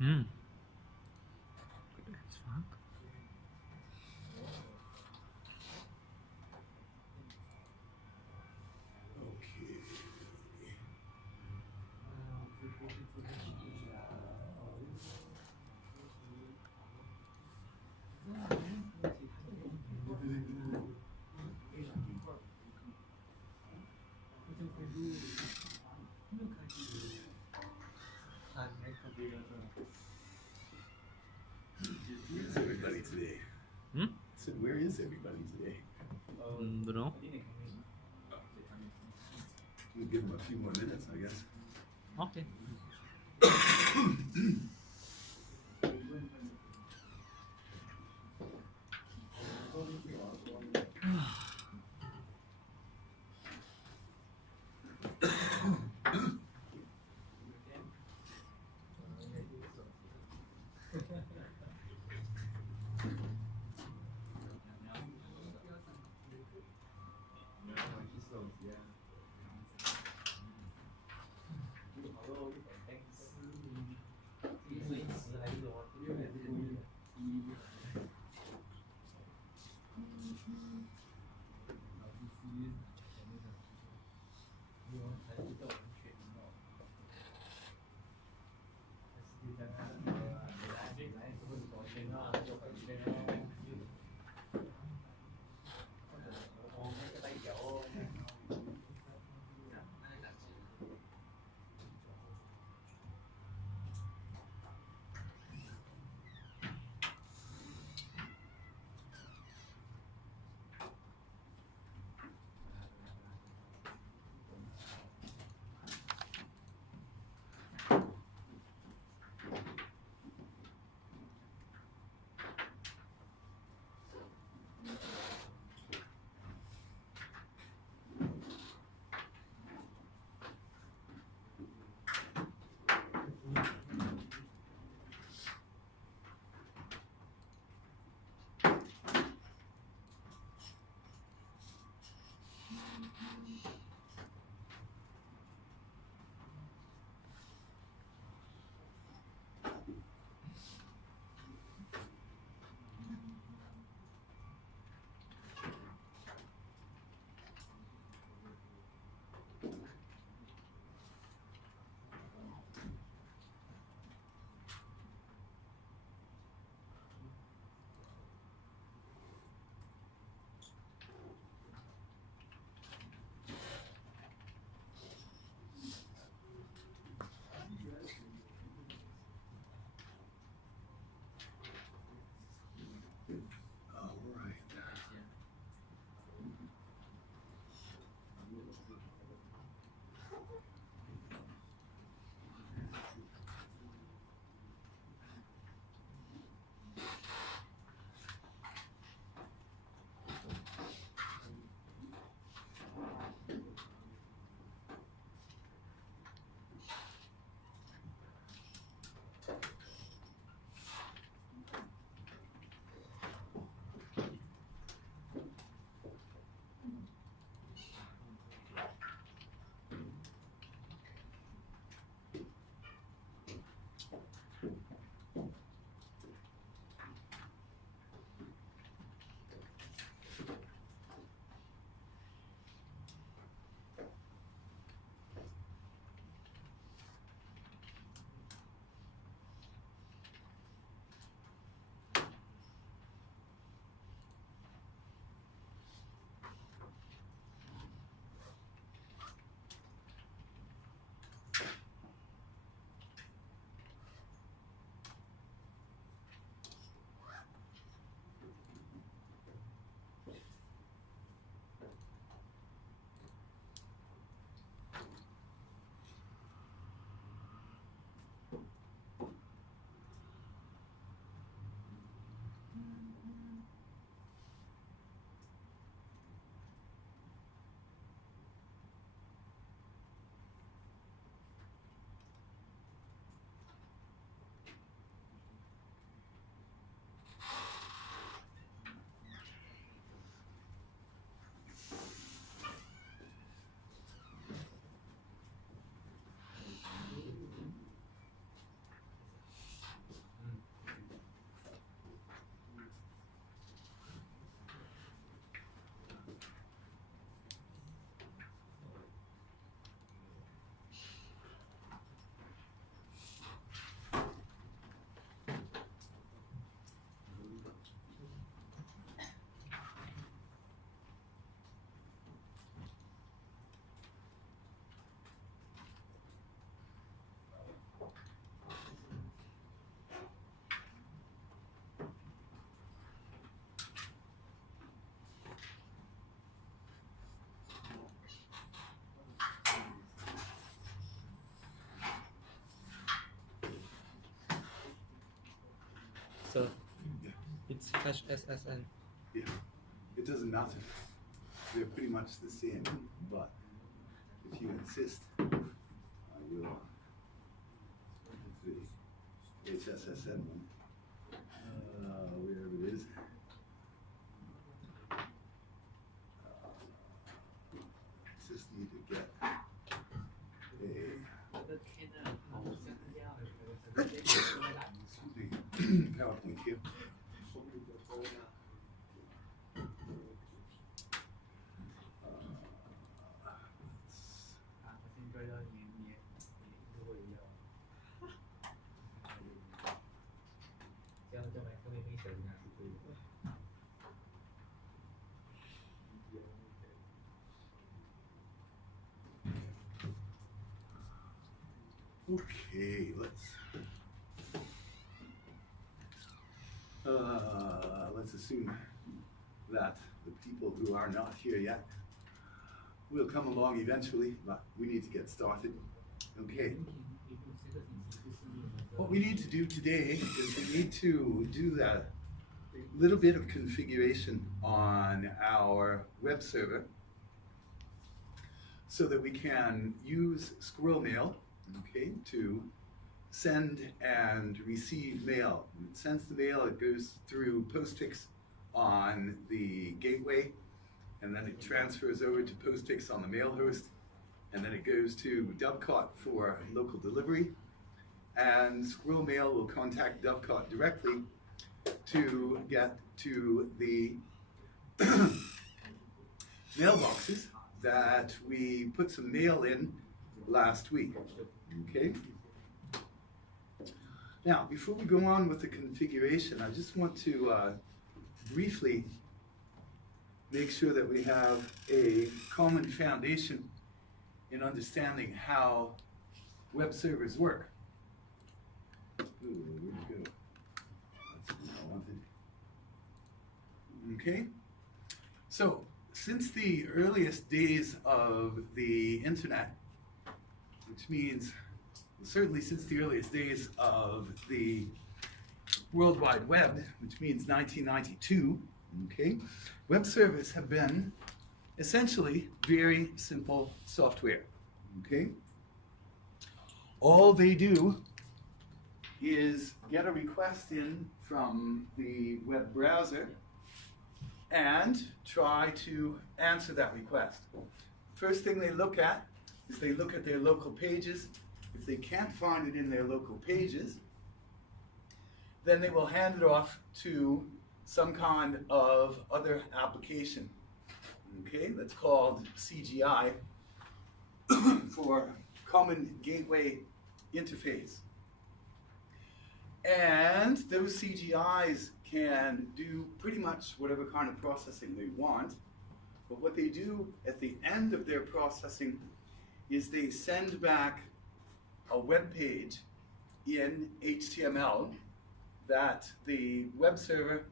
Good as fuck. Where's everybody today? Hmm? I said, where is everybody today? Don't know. We'll give them a few more minutes, I guess. Okay. So Yeah. it's HSSN. Yeah. It doesn't matter. They're pretty much the same, but if you insist, I will. The HSSN one. Wherever it is. Just need to get a PowerPoint here. Okay, let's assume that the people who are not here yet will come along eventually, but we need to get started. Okay. What we need to do today is we need to do that little bit of configuration on our web server so that we can use Squirrel Mail, okay, to send and receive mail. When it sends the mail, it goes through postfix on the gateway, and then it transfers over to postfix on the mail host, and then it goes to Dovecot for local delivery, and Squirrel Mail will contact Dovecot directly to get to the mailboxes that we put some mail in last week. Okay? Now, before we go on with the configuration, I just want to briefly make sure that we have a common foundation in understanding how web servers work. Ooh, where'd it go? That's what I wanted. Okay? So, since the earliest days of the internet, which means certainly since the earliest days of the World Wide Web, which means 1992, okay, web servers have been essentially very simple software, okay? All they do is get a request in from the web browser and try to answer that request. First thing they look at is they look at their local pages. If they can't find it in their local pages, then they will hand it off to some kind of other application. Okay, that's called CGI for Common Gateway Interface. And those CGIs can do pretty much whatever kind of processing they want, but what they do at the end of their processing is they send back a web page in HTML that the web server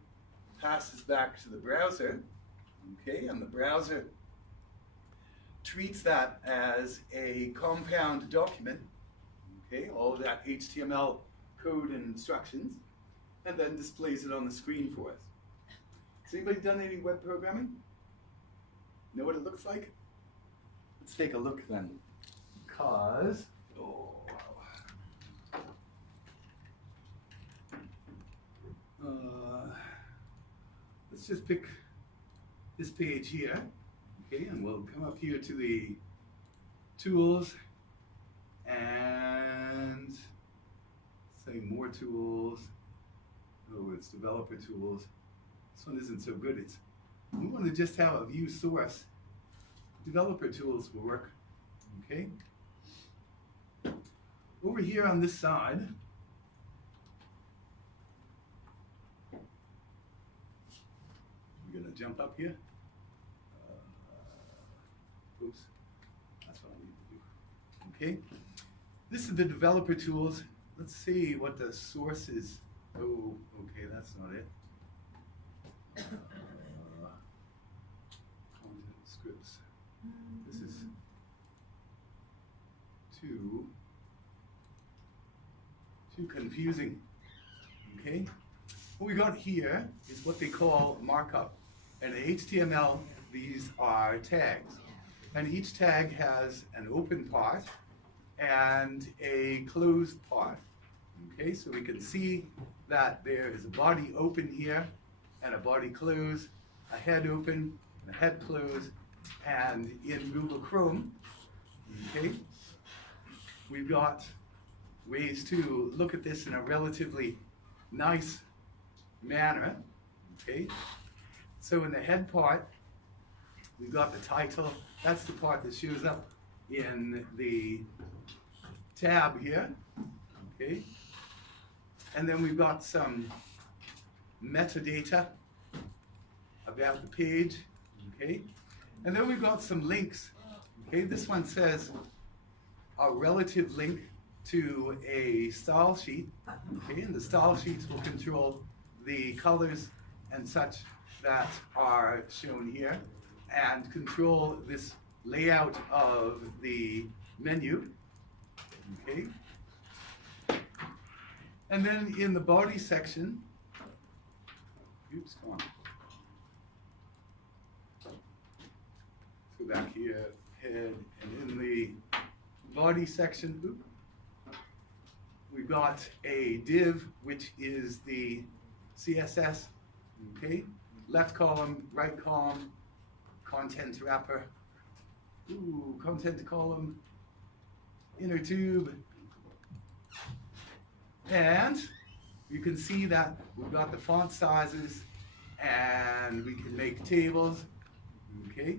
passes back to the browser, okay, and the browser treats that as a compound document, okay, all of that HTML code and instructions, and then displays it on the screen for us. Has anybody done any web programming? Know what it looks like? Let's take a look then, because let's just pick this page here, okay, and we'll come up here to the tools and say more tools. Oh, it's developer tools. This one isn't so good. We want to just have a view source. Developer tools will work, okay? Over here on this side, we're going to jump up here. Oops, that's what I need to do. Okay, this is the developer tools. Let's see what the source is. Oh, okay, that's not it. Content scripts. This is too confusing. Okay, what we got here is what they call markup. And in HTML, these are tags. And each tag has an open part and a closed part. Okay, so we can see that there is a body open here and a body close, a head open, a head close, and in Google Chrome, okay, we've got ways to look at this in a relatively nice manner, okay. So in the head part, we've got the title. That's the part that shows up in the tab here, okay. And then we've got some metadata about the page, okay. And then we've got some links, okay. This one says a relative link to a style sheet, okay. And the style sheets will control the colors and such that are shown here and control this layout of the menu, okay. And then in the body section, oops, come on. Let's go back here, head, and in the body section, we've got a div, which is the CSS, okay? Left column, right column, content wrapper, content column, inner tube, and you can see that we've got the font sizes and we can make tables, okay?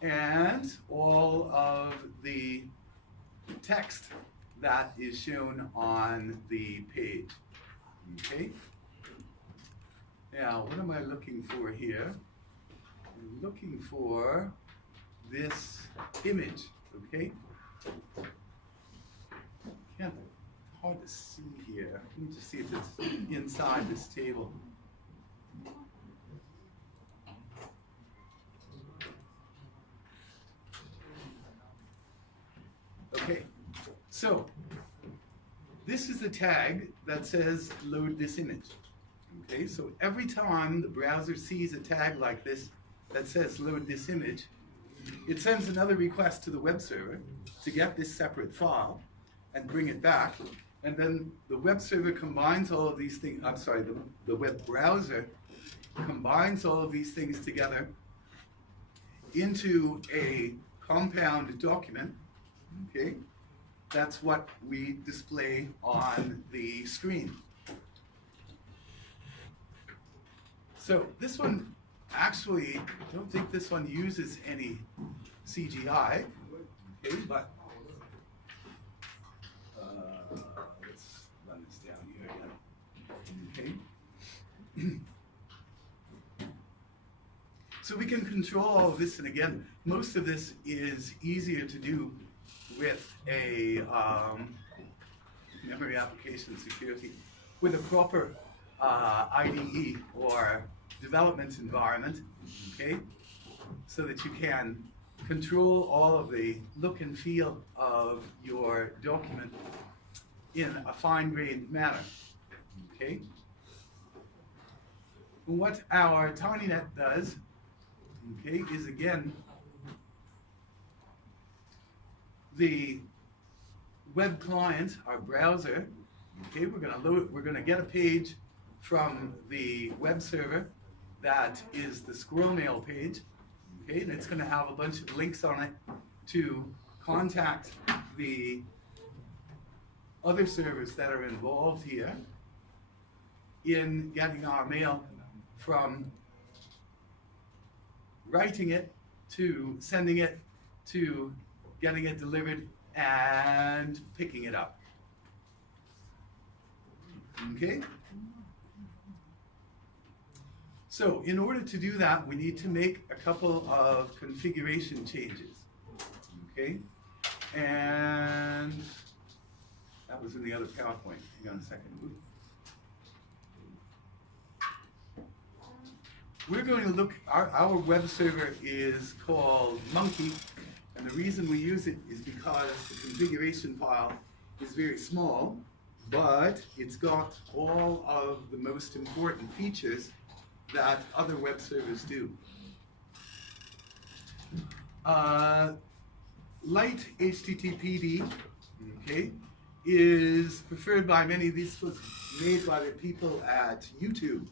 And all of the text that is shown on the page, okay? Now, what am I looking for here? I'm looking for this image, okay? Hard to see here. Let me just see if it's inside this table. Okay, so this is a tag that says load this image. Okay, so every time the browser sees a tag like this that says load this image, it sends another request to the web server to get this separate file and bring it back. And then the web server combines all of these things, the web browser combines all of these things together into a compound document, okay? That's what we display on the screen. So this one, actually, I don't think this one uses any CGI, okay, but let's run this down here again, okay. So we can control all of this, and again, most of this is easier to do with a memory application security, with a proper IDE or development environment, okay, so that you can control all of the look and feel of your document in a fine-grained manner, okay. What our TinyNet does, okay, is again the web client, our browser, okay, we're gonna get a page from the web server that is the Squirrel Mail page, okay, and it's gonna have a bunch of links on it to contact the other servers that are involved here in getting our mail from writing it to sending it to getting it delivered and picking it up. Okay? So in order to do that, we need to make a couple of configuration changes. Okay? And that was in the other PowerPoint. Hang on a second. Oops. We're going to look, our web server is called Monkey, and the reason we use it is because the configuration file is very small, but it's got all of the most important features that other web servers do. Light HTTPD, okay, is preferred by many. This was made by the people at YouTube.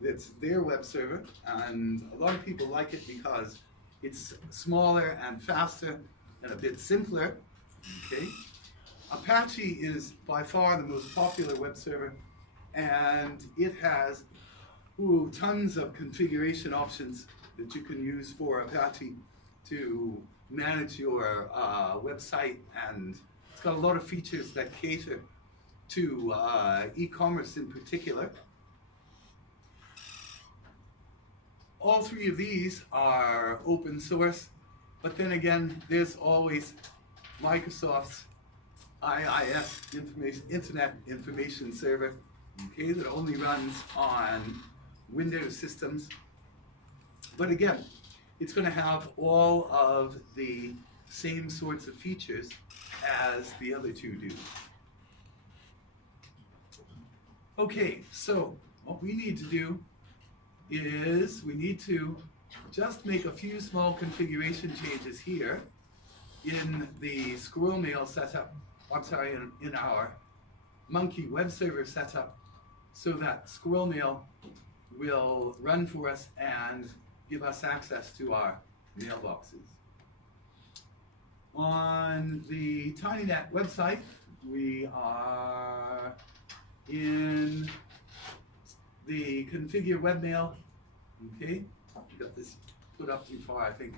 That's their web server, and a lot of people like it because it's smaller and faster and a bit simpler, okay. Apache is by far the most popular web server, and it has tons of configuration options that you can use for Apache to manage your website, and it's got a lot of features that cater to e-commerce in particular. All three of these are open source, but then again, there's always Microsoft's IIS, Internet Information Server, okay, that only runs on Windows systems. But again, it's going to have all of the same sorts of features as the other two do. Okay, so what we need to do is we need to just make a few small configuration changes here in the Squirrel Mail setup, in our Monkey web server setup, so that Squirrel Mail will run for us and give us access to our mailboxes. On the TinyNet website, we are in the configure webmail, okay, got this put up too far, I think.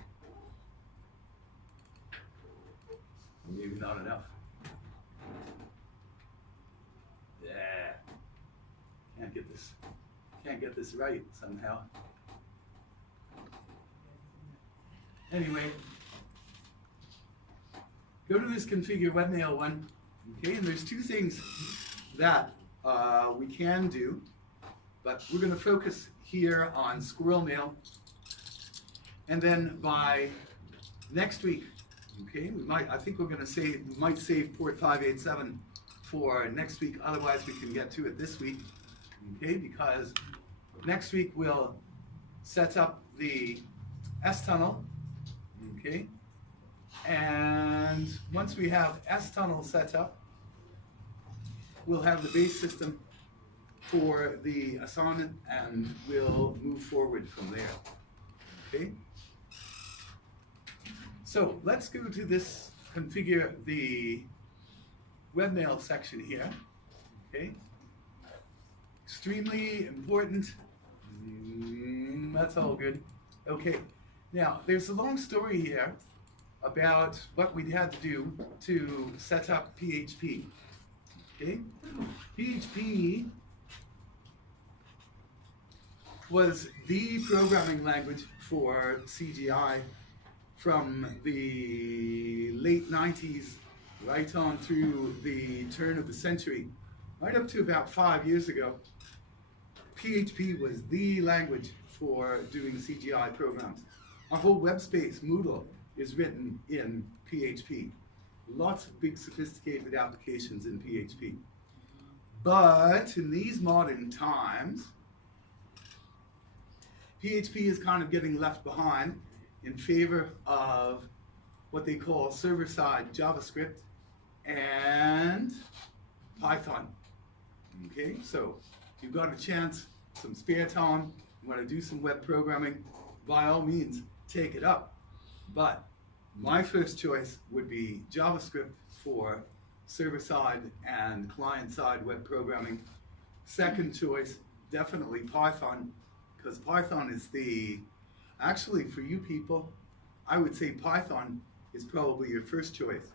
Maybe not enough. Yeah, can't get this right somehow. Anyway, go to this configure webmail one, okay, and there's two things that we can do. But we're going to focus here on Squirrel Mail, and then by next week, okay, I think we're going to might save port 587 for next week. Otherwise, we can get to it this week, okay? Because next week we'll set up the S-tunnel, okay? And once we have S-tunnel set up, we'll have the base system for the assignment, and we'll move forward from there, okay? So let's go to this, configure the webmail section here, okay? Extremely important, that's all good. Okay, now there's a long story here about what we had to do to set up PHP, okay? PHP was the programming language for CGI from the late 90s right on through the turn of the century, right up to about 5 years ago. PHP was the language for doing CGI programs. Our whole web space, Moodle, is written in PHP. Lots of big sophisticated applications in PHP. But in these modern times, PHP is kind of getting left behind in favor of what they call server-side JavaScript and Python. Okay, so if you've got a chance, some spare time, you want to do some web programming, by all means, take it up. But my first choice would be JavaScript for server-side and client-side web programming. Second choice, definitely Python, because Python is actually for you people, I would say Python is probably your first choice,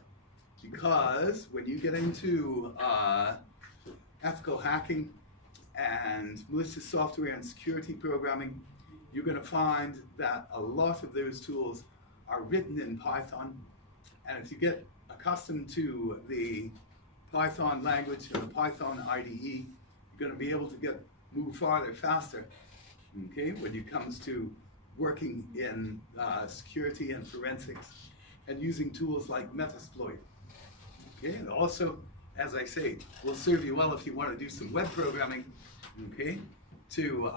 because when you get into ethical hacking and malicious software and security programming, you're going to find that a lot of those tools are written in Python. And if you get accustomed to the Python language and the Python IDE, you're going to be able to move farther faster, okay, when it comes to working in security and forensics and using tools like Metasploit. Okay, and also as I say, will serve you well if you want to do some web programming, okay, to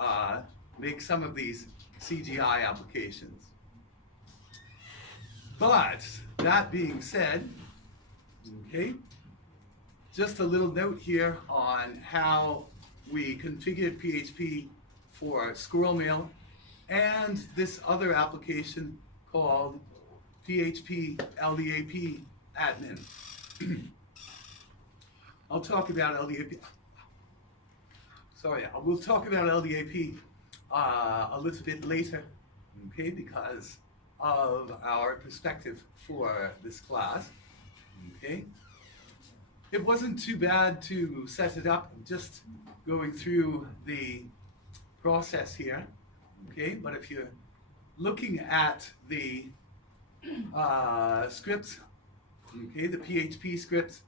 make some of these CGI applications. But that being said, okay, just a little note here on how we configured PHP for Squirrel Mail and this other application called PHP LDAP admin. I'll talk about LDAP. Sorry, we'll talk about LDAP a little bit later, okay, because of our perspective for this class, okay. It wasn't too bad to set it up, just going through the process here, okay, but if you're looking at the scripts, okay, the PHP scripts,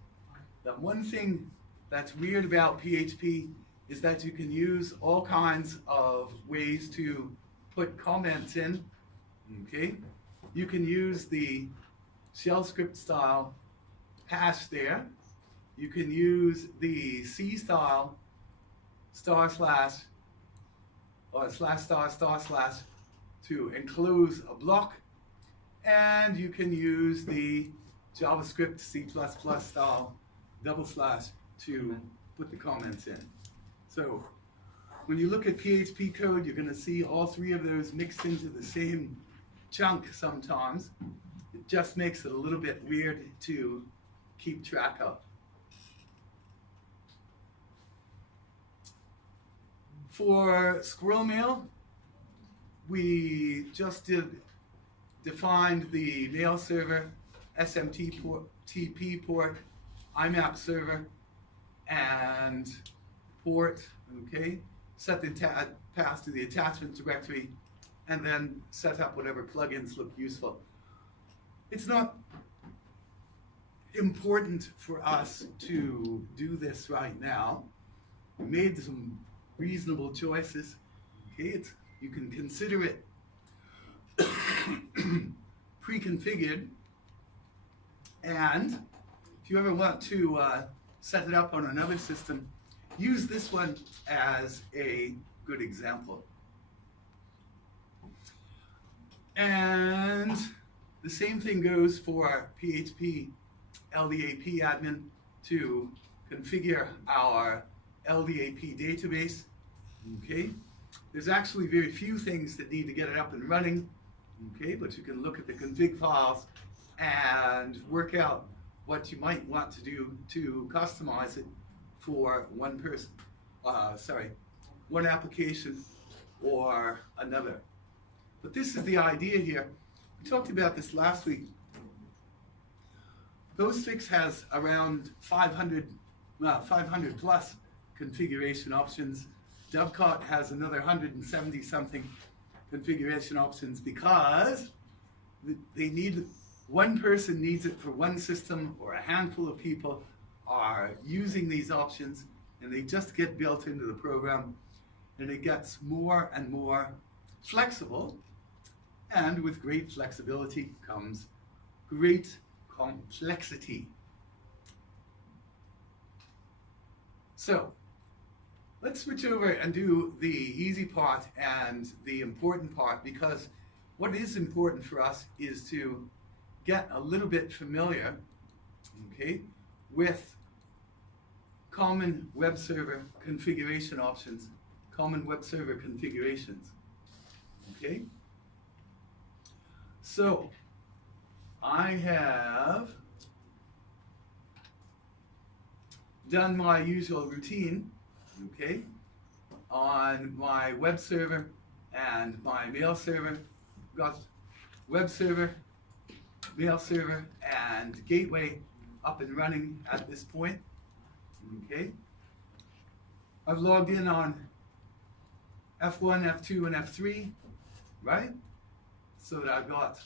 the one thing that's weird about PHP is that you can use all kinds of ways to put comments in, okay? You can use the shell script style hash there. You can use the C style // or // to enclose a block, and you can use the JavaScript C++ style // to put the comments in. So when you look at PHP code, you're going to see all three of those mixed into the same chunk sometimes. It just makes it a little bit weird to keep track of. For Squirrel Mail, we just defined the mail server, SMTP port, IMAP server, and port, okay? Set the path to the attachment directory, and then set up whatever plugins look useful. It's not important for us to do this right now. We made some reasonable choices, okay? You can consider it pre-configured, and if you ever want to set it up on another system, use this one as a good example. And the same thing goes for PHP LDAP admin to configure our LDAP database, okay? There's actually very few things that need to get it up and running, okay? But you can look at the config files and work out what you might want to do to customize it for one person, one application or another. But this is the idea here. We talked about this last week. Ghostfix has around 500 plus configuration options. Dovecot has another 170 something configuration options because they need, one person needs it for one system, or a handful of people are using these options, and they just get built into the program, and it gets more and more flexible. And with great flexibility comes great complexity. So let's switch over and do the easy part and the important part, because what is important for us is to get a little bit familiar, okay, with common web server configuration options, common web server configurations, okay? So I have done my usual routine, okay, on my web server and my mail server. Got web server, mail server, and gateway up and running at this point, okay. I've logged in on F1, F2, and F3, right? So that I've got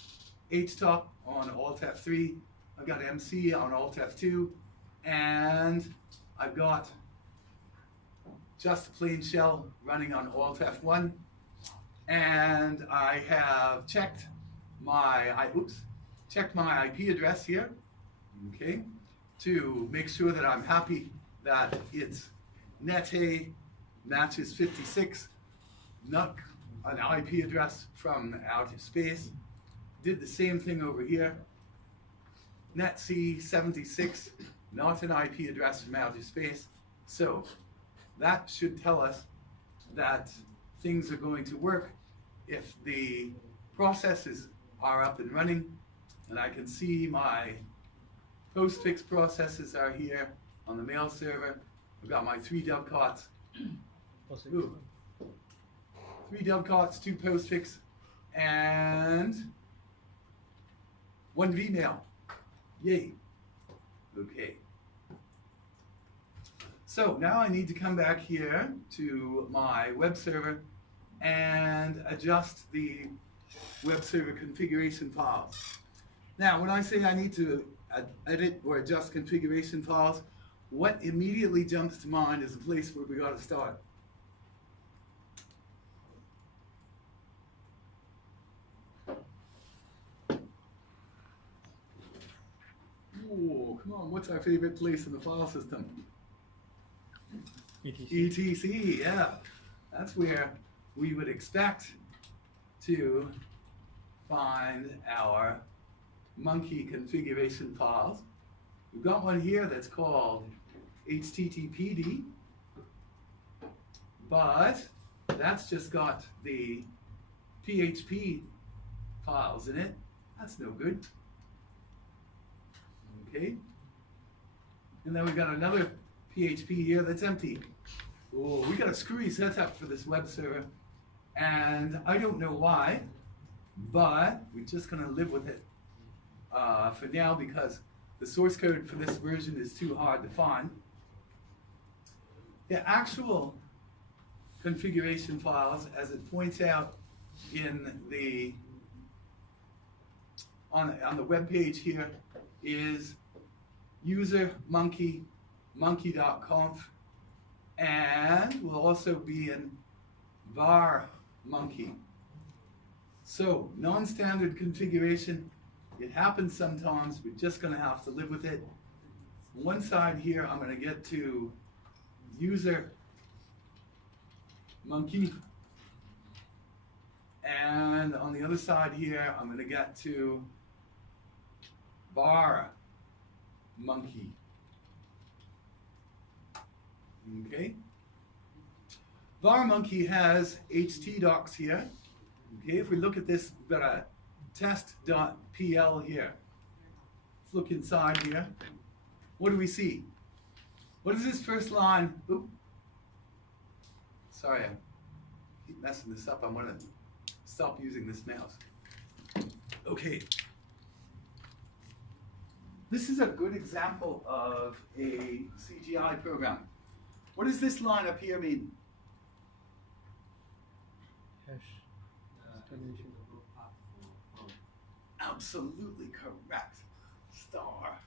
HTOP on Alt F3, I've got MC on Alt F2, and I've got just plain shell running on Alt F1, and I have checked my IP address here, okay, to make sure that I'm happy that its nete matches 56, nuc an IP address from outer space. Did the same thing over here. netc 76, not an IP address from outer space. So that should tell us that things are going to work if the processes are up and running, and I can see my postfix processes are here on the mail server. I've got my 3 dovecots. Ooh. 3 dovecots, 2 postfix, and 1 vmail. Yay. Okay. So now I need to come back here to my web server and adjust the web server configuration files. Now, when I say I need to edit or adjust configuration files, what immediately jumps to mind is the place where we got to start. Oh, come on, what's our favorite place in the file system? etc, yeah. That's where we would expect to find our monkey configuration files. We've got one here that's called httpd, but that's just got the PHP files in it. That's no good. Okay. And then we've got another PHP here that's empty. Oh, we got a screwy setup for this web server, and I don't know why, but we're just gonna live with it for now because the source code for this version is too hard to find. The actual configuration files, as it points out in the on the web page here, is user monkey.conf, and will also be in var monkey. So non-standard configuration, it happens sometimes. We're just going to have to live with it. On one side here, I'm going to get to user monkey, and on the other side here, I'm going to get to var monkey. Okay. var monkey has htdocs here. Okay, if we look at this, we've got a test.pl here. Let's look inside here. What do we see? What is this first line? Oop. Sorry, I keep messing this up. I want to stop using this mouse. Okay. This is a good example of a CGI program. What does this line up here mean? Absolutely correct. Star.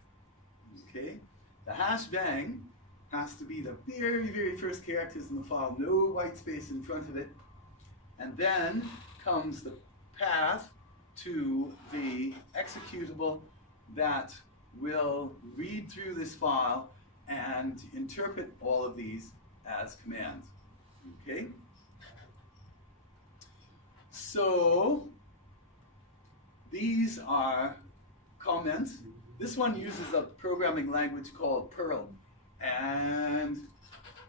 Okay. The hash bang has to be the very, very first characters in the file, no white space in front of it. And then comes the path to the executable that will read through this file and interpret all of these as commands. Okay? So these are comments. This one uses a programming language called Perl. And,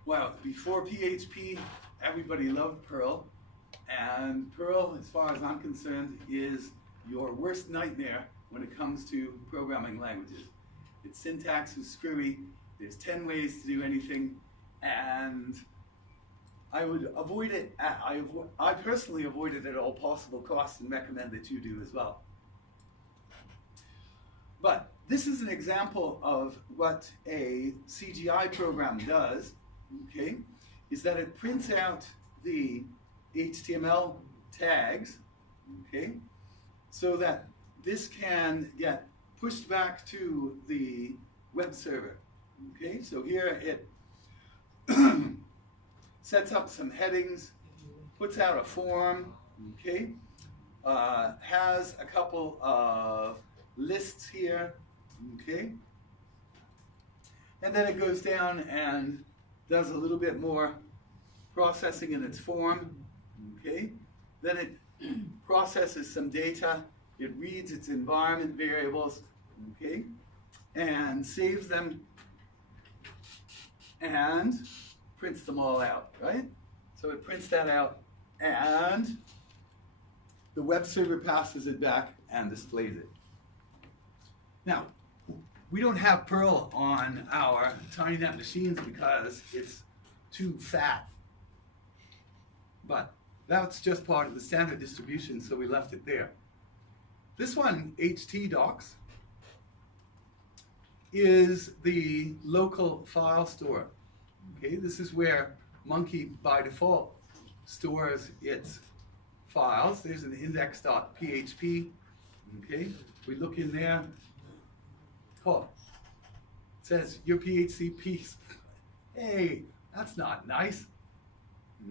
well, before PHP, everybody loved Perl. And Perl, as far as I'm concerned, is your worst nightmare when it comes to programming languages. Its syntax is screwy. There's 10 ways to do anything, and I would avoid it. I personally avoid it at all possible costs and recommend that you do as well. But this is an example of what a CGI program does, okay, is that it prints out the HTML tags, okay, so that this can get pushed back to the web server. Okay, so here it sets up some headings, puts out a form, okay, has a couple of lists here, okay, and then it goes down and does a little bit more processing in its form, okay? Then it processes some data, it reads its environment variables, okay? And saves them and prints them all out, right? So it prints that out and the web server passes it back and displays it. Now, we don't have Perl on our TinyNet machines because it's too fat. But that's just part of the standard distribution, so we left it there. This one, htdocs, is the local file store. Okay, this is where Monkey by default stores its files. There's an index.php. Okay, we look in there. Oh, it says your PHP piece. Hey, that's not nice.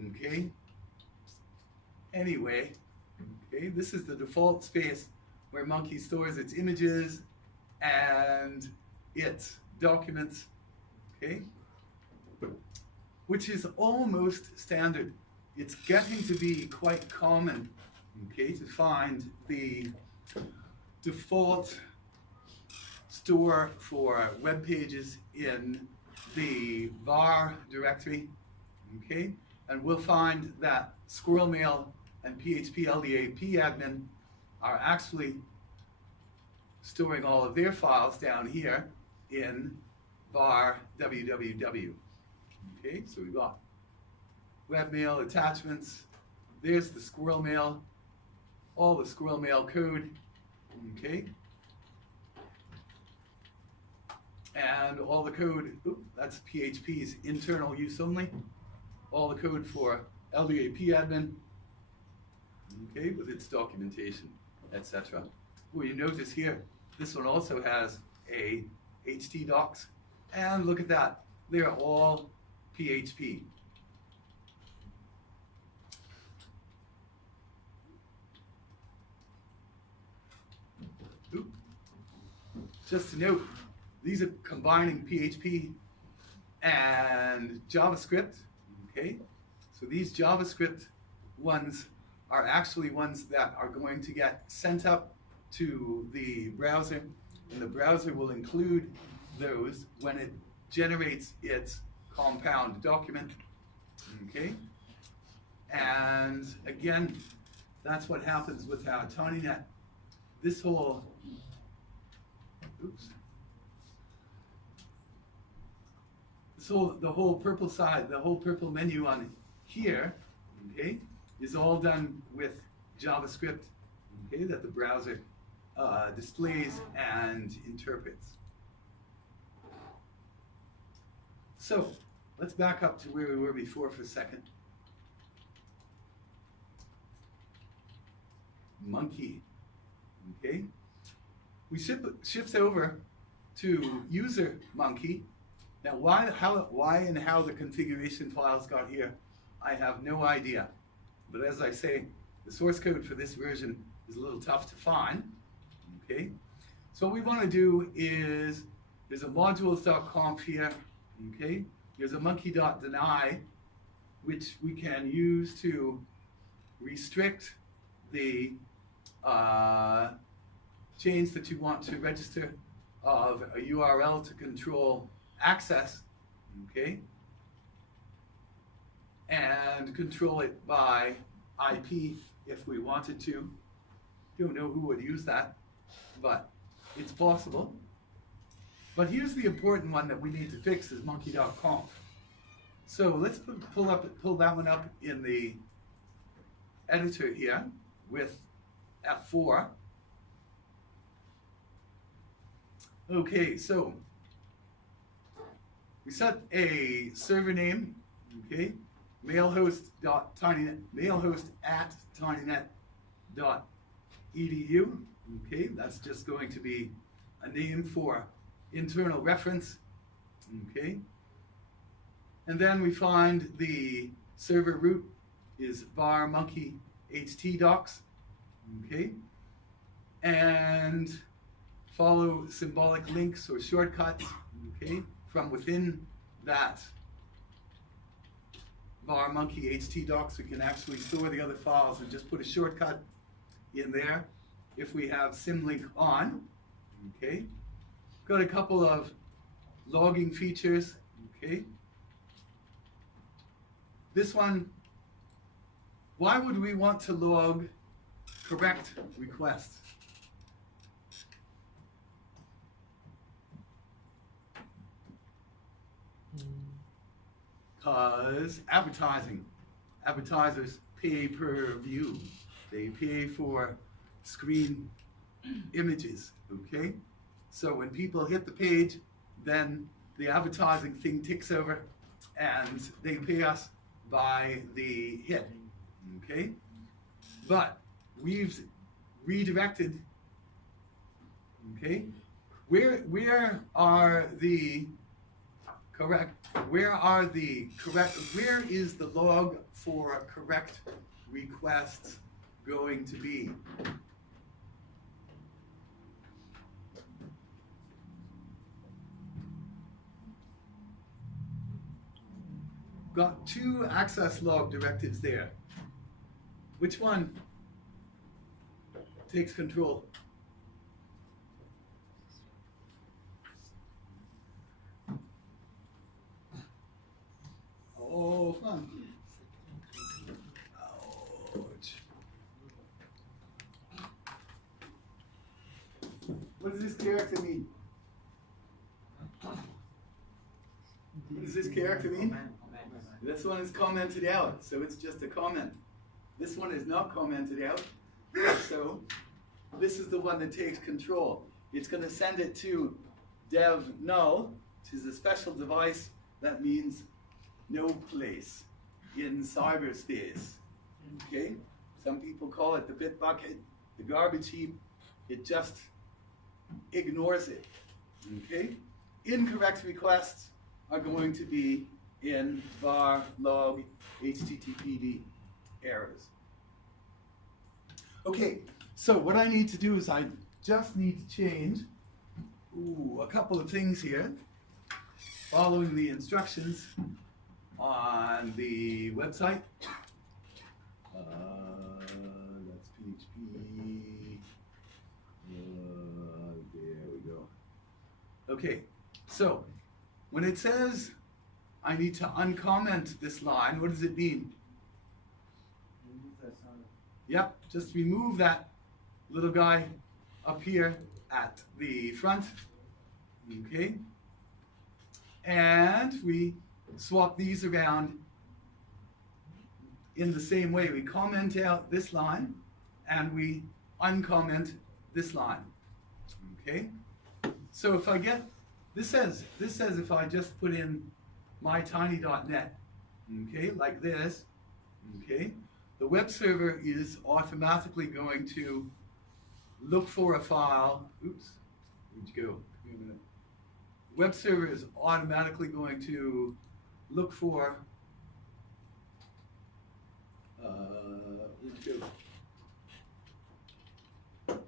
Okay. Anyway, okay, this is the default space where Monkey stores its images and its documents. Okay, which is almost standard. It's getting to be quite common, okay, to find the default store for web pages in the var directory, okay? And we'll find that Squirrel Mail and PHP LDA admin are actually storing all of their files down here in var www. Okay, so we've got webmail attachments. There's the Squirrel Mail, all the Squirrel Mail code. Okay, and all the code. That's PHP's internal use only. All the code for LDAP admin. Okay, with its documentation, etc. Well, you notice here, this one also has a htdocs, and look at that, they're all PHP. Oop. Just to note, these are combining PHP and JavaScript, okay? So these JavaScript ones are actually ones that are going to get sent up to the browser, and the browser will include those when it generates its compound document, okay? And again, that's what happens with our TinyNet. This whole, the whole purple side, the whole purple menu on here, okay, is all done with JavaScript, okay, that the browser displays and interprets. So let's back up to where we were before for a second. Monkey, okay? We shift over to user monkey. Now why and how the configuration files got here, I have no idea. But as I say, the source code for this version is a little tough to find, okay? So what we want to do is, there's a modules.conf here, okay? There's a monkey.deny, which we can use to restrict the chains that you want to register of a URL to control access, okay? And control it by IP if we wanted to. Don't know who would use that, but it's possible. But here's the important one that we need to fix is monkey.conf. So let's pull that one up in the editor here with F4. Okay, so we set a server name, okay, mailhost@tinynet.edu. Okay, that's just going to be a name for internal reference. Okay, and then we find the server root is var monkey htdocs. Okay, and follow symbolic links or shortcuts. Okay, from within that var monkey htdocs, we can actually store the other files and just put a shortcut in there if we have symlink on. Okay, got a couple of logging features. Okay, this one, why would we want to log correct requests? Because advertisers pay per view. They pay for screen images, okay? So when people hit the page, then the advertising thing ticks over and they pay us by the hit, okay? But we've redirected, okay? Where is the log for correct requests going to be? Got two access log directives there. Which one takes control? Oh, fun. Ouch. What does this character mean? What does this character mean? This one is commented out, so it's just a comment. This one is not commented out, so this is the one that takes control. It's going to send it to dev null, which is a special device that means no place in cyberspace. Okay? Some people call it the bit bucket, the garbage heap. It just ignores it. Okay? Incorrect requests are going to be in var log httpd errors. Okay, so what I need to do is I just need to change a couple of things here, following the instructions on the website. That's PHP. There we go. Okay, so when it says I need to uncomment this line, what does it mean? Yep, just remove that little guy up here at the front. Okay. And we swap these around in the same way. We comment out this line and we uncomment this line. Okay? So if I get, this says if I just put in mytiny.net, okay, like this, okay, the web server is automatically going to look for a file. Oops, where'd you go? Give me a minute. Web server is automatically going to look for where'd you go?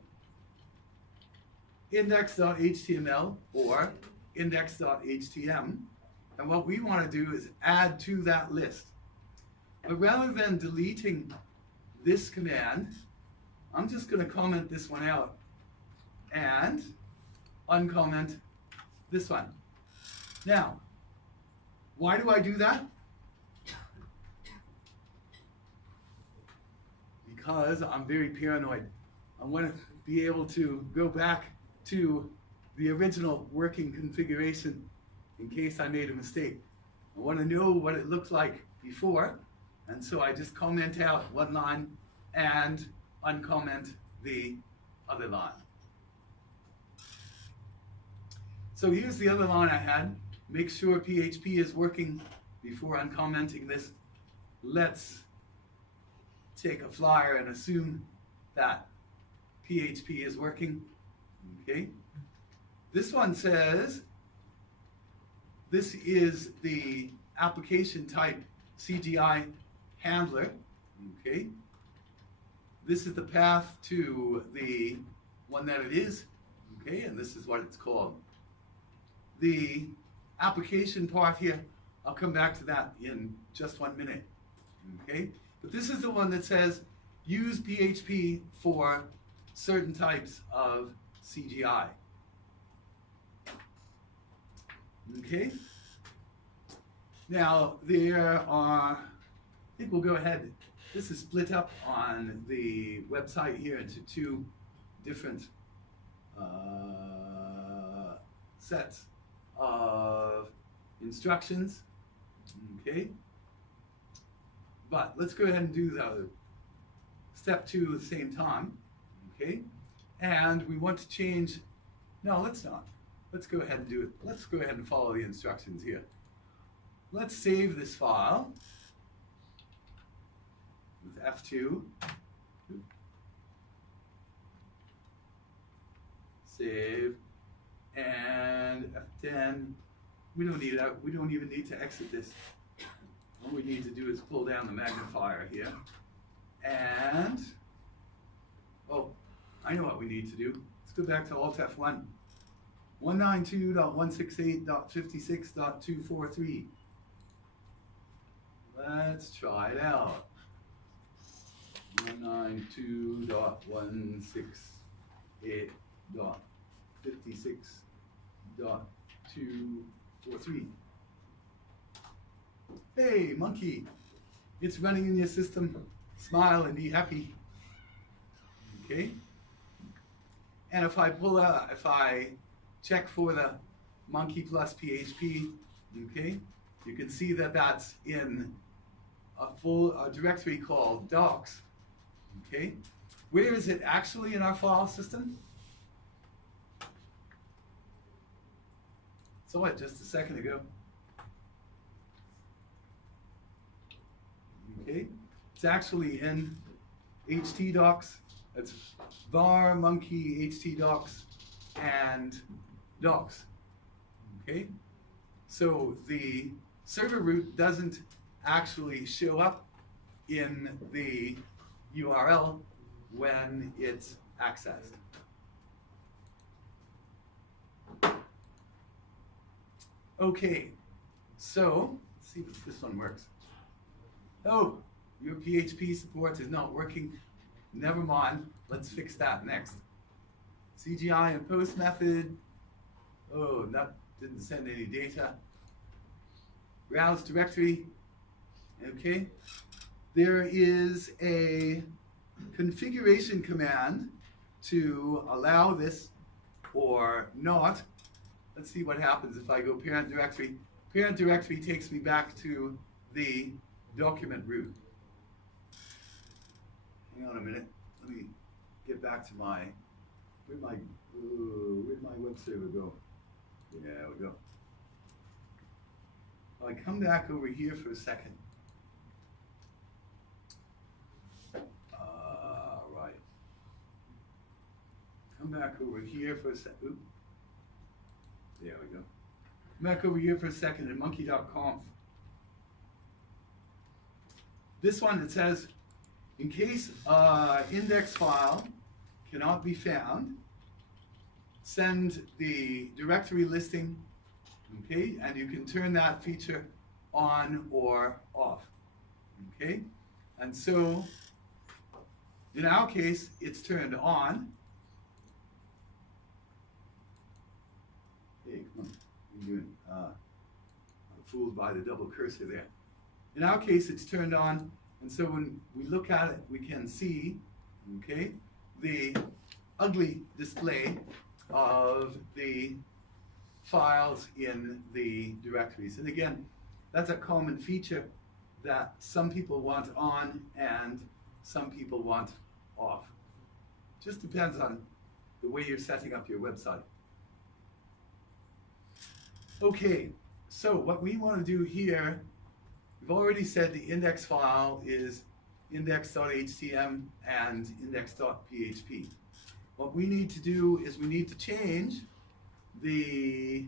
Index.html or index.htm, and what we want to do is add to that list. But rather than deleting this command, I'm just going to comment this one out and uncomment this one. Now, why do I do that? Because I'm very paranoid. I want to be able to go back to the original working configuration in case I made a mistake. I want to know what it looked like before, and so I just comment out one line and uncomment the other line. So here's the other line I had. Make sure PHP is working before uncommenting this. Let's take a flyer and assume that PHP is working. Okay. This one says this is the application type CGI handler. Okay. This is the path to the one that it is. Okay, and this is what it's called. The application part here, I'll come back to that in just 1 minute. Okay? But this is the one that says use PHP for certain types of CGI. Okay? Now, there are, I think we'll go ahead. This is split up on the website here into two different sets of instructions. Okay? But let's go ahead and do the step 2 at the same time. Okay? And we want to change, no, let's not. Let's go ahead and do it. Let's go ahead and follow the instructions here. Let's save this file with F2. Save. And F10. We don't need that. We don't even need to exit this. All we need to do is pull down the magnifier here. And, oh, I know what we need to do. Let's go back to Alt F1. 192.168.56.243. Let's try it out. 192.168.56.243. Hey, monkey, it's running in your system. Smile and be happy. Okay? And if I pull out, if I check for the monkey plus PHP, okay, you can see that that's in a directory called docs. Okay? Where is it actually in our file system? So what, just a second ago? Okay? It's actually in htdocs. It's var monkey htdocs and docs. Okay? So the server root doesn't actually show up in the URL when it's accessed. Okay, so let's see if this one works. Oh, your PHP support is not working. Never mind, let's fix that next. CGI and post method. Oh, that didn't send any data. Browse directory. Okay. There is a configuration command to allow this or not. Let's see what happens if I go parent directory. Parent directory takes me back to the document root. Hang on a minute. Let me get back to my, where'd my web server go? There we go. I come back over here for a second. Right. Come back over here for a second. There we go. Come back over here for a second in monkey.conf. This one, it says, in case index file cannot be found, send the directory listing, okay, and you can turn that feature on or off, okay? And so, in our case, it's turned on. Hey, come on, what are you doing? I'm fooled by the double cursor there. In our case, it's turned on, and so when we look at it, we can see, okay, the ugly display of the files in the directories. And again, that's a common feature that some people want on and some people want off. Just depends on the way you're setting up your website. Okay, so what we want to do here, we've already said the index file is index.htm and index.php. What we need to do is we need to change the,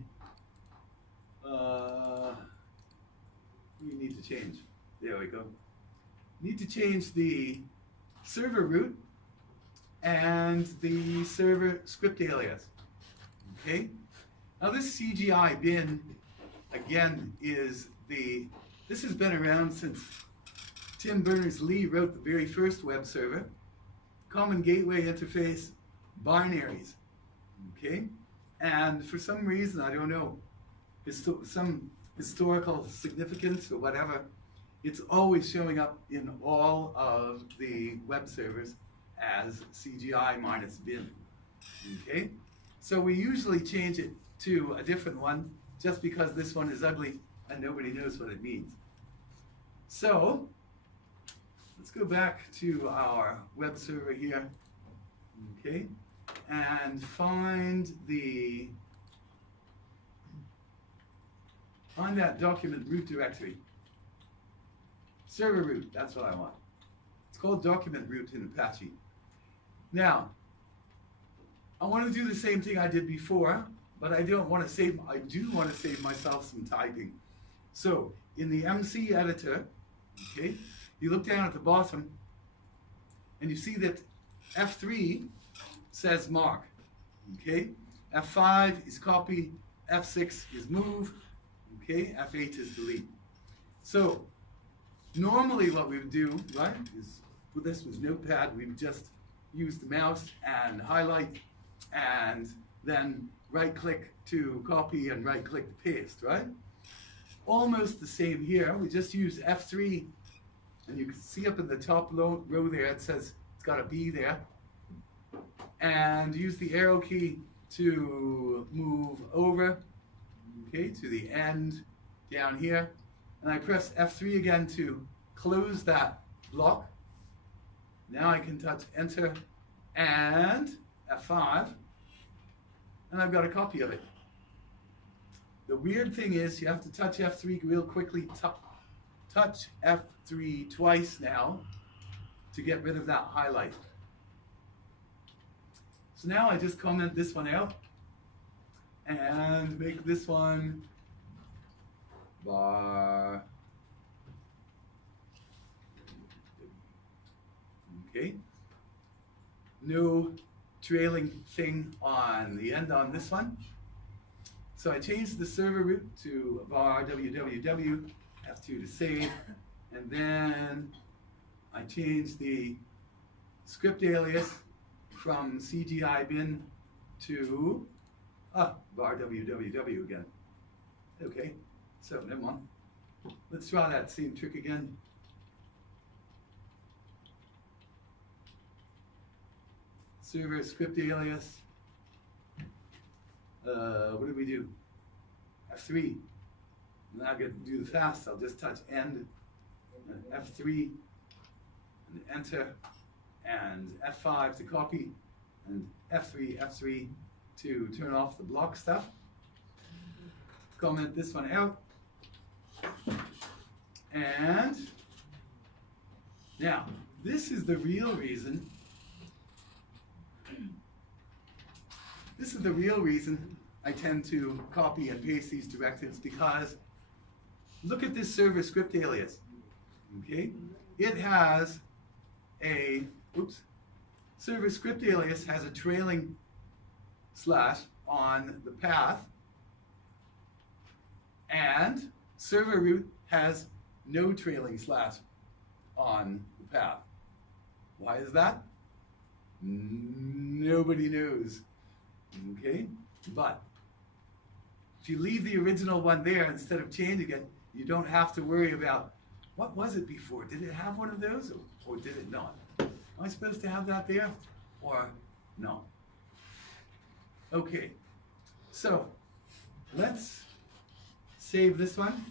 we need to change, there we go. We need to change the server root and the server script alias, okay? Now this CGI bin again, is this has been around since Tim Berners-Lee wrote the very first web server. Common gateway interface, binaries, okay? And for some reason, I don't know, some historical significance or whatever, it's always showing up in all of the web servers as CGI minus bin, okay? So we usually change it to a different one just because this one is ugly and nobody knows what it means. So let's go back to our web server here, okay, and find that document root directory. Server root, that's what I want. It's called document root in Apache. Now, I want to do the same thing I did before, but I do want to save myself some typing. So in the MC editor, okay, you look down at the bottom and you see that F3 says mark, okay? F5 is copy, F6 is move, okay? F8 is delete. So normally what we would do, right, is with this was Notepad, we would just use the mouse and highlight and then right click to copy and right click to paste, right? Almost the same here, we just use F3 and you can see up in the top row there, it says it's got a B there. And use the arrow key to move over, okay, to the end down here. And I press F3 again to close that block. Now I can touch enter and F5, and I've got a copy of it. The weird thing is you have to touch F3 real quickly, touch F3 twice now to get rid of that highlight. So now I just comment this one out and make this one bar. Okay. No trailing thing on the end on this one. So I changed the server root to var www, F2 to save, and then I changed the script alias from CGI bin to var www again. Okay, so never mind. Let's try that same trick again. Server script alias. What did we do? F3. Now I'm going to do the fast. I'll just touch end, and F3, and enter, and F5 to copy, and F3 to turn off the block stuff. Comment this one out. And now, this is the real reason. This is the real reason I tend to copy and paste these directives, because look at this server script alias. Okay? It has a, server script alias has a trailing slash on the path, and server root has no trailing slash on the path. Why is that? Nobody knows. Okay? But if you leave the original one there instead of changing it, you don't have to worry about what was it before. Did it have one of those or did it not? Am I supposed to have that there or no? Okay, so let's save this one.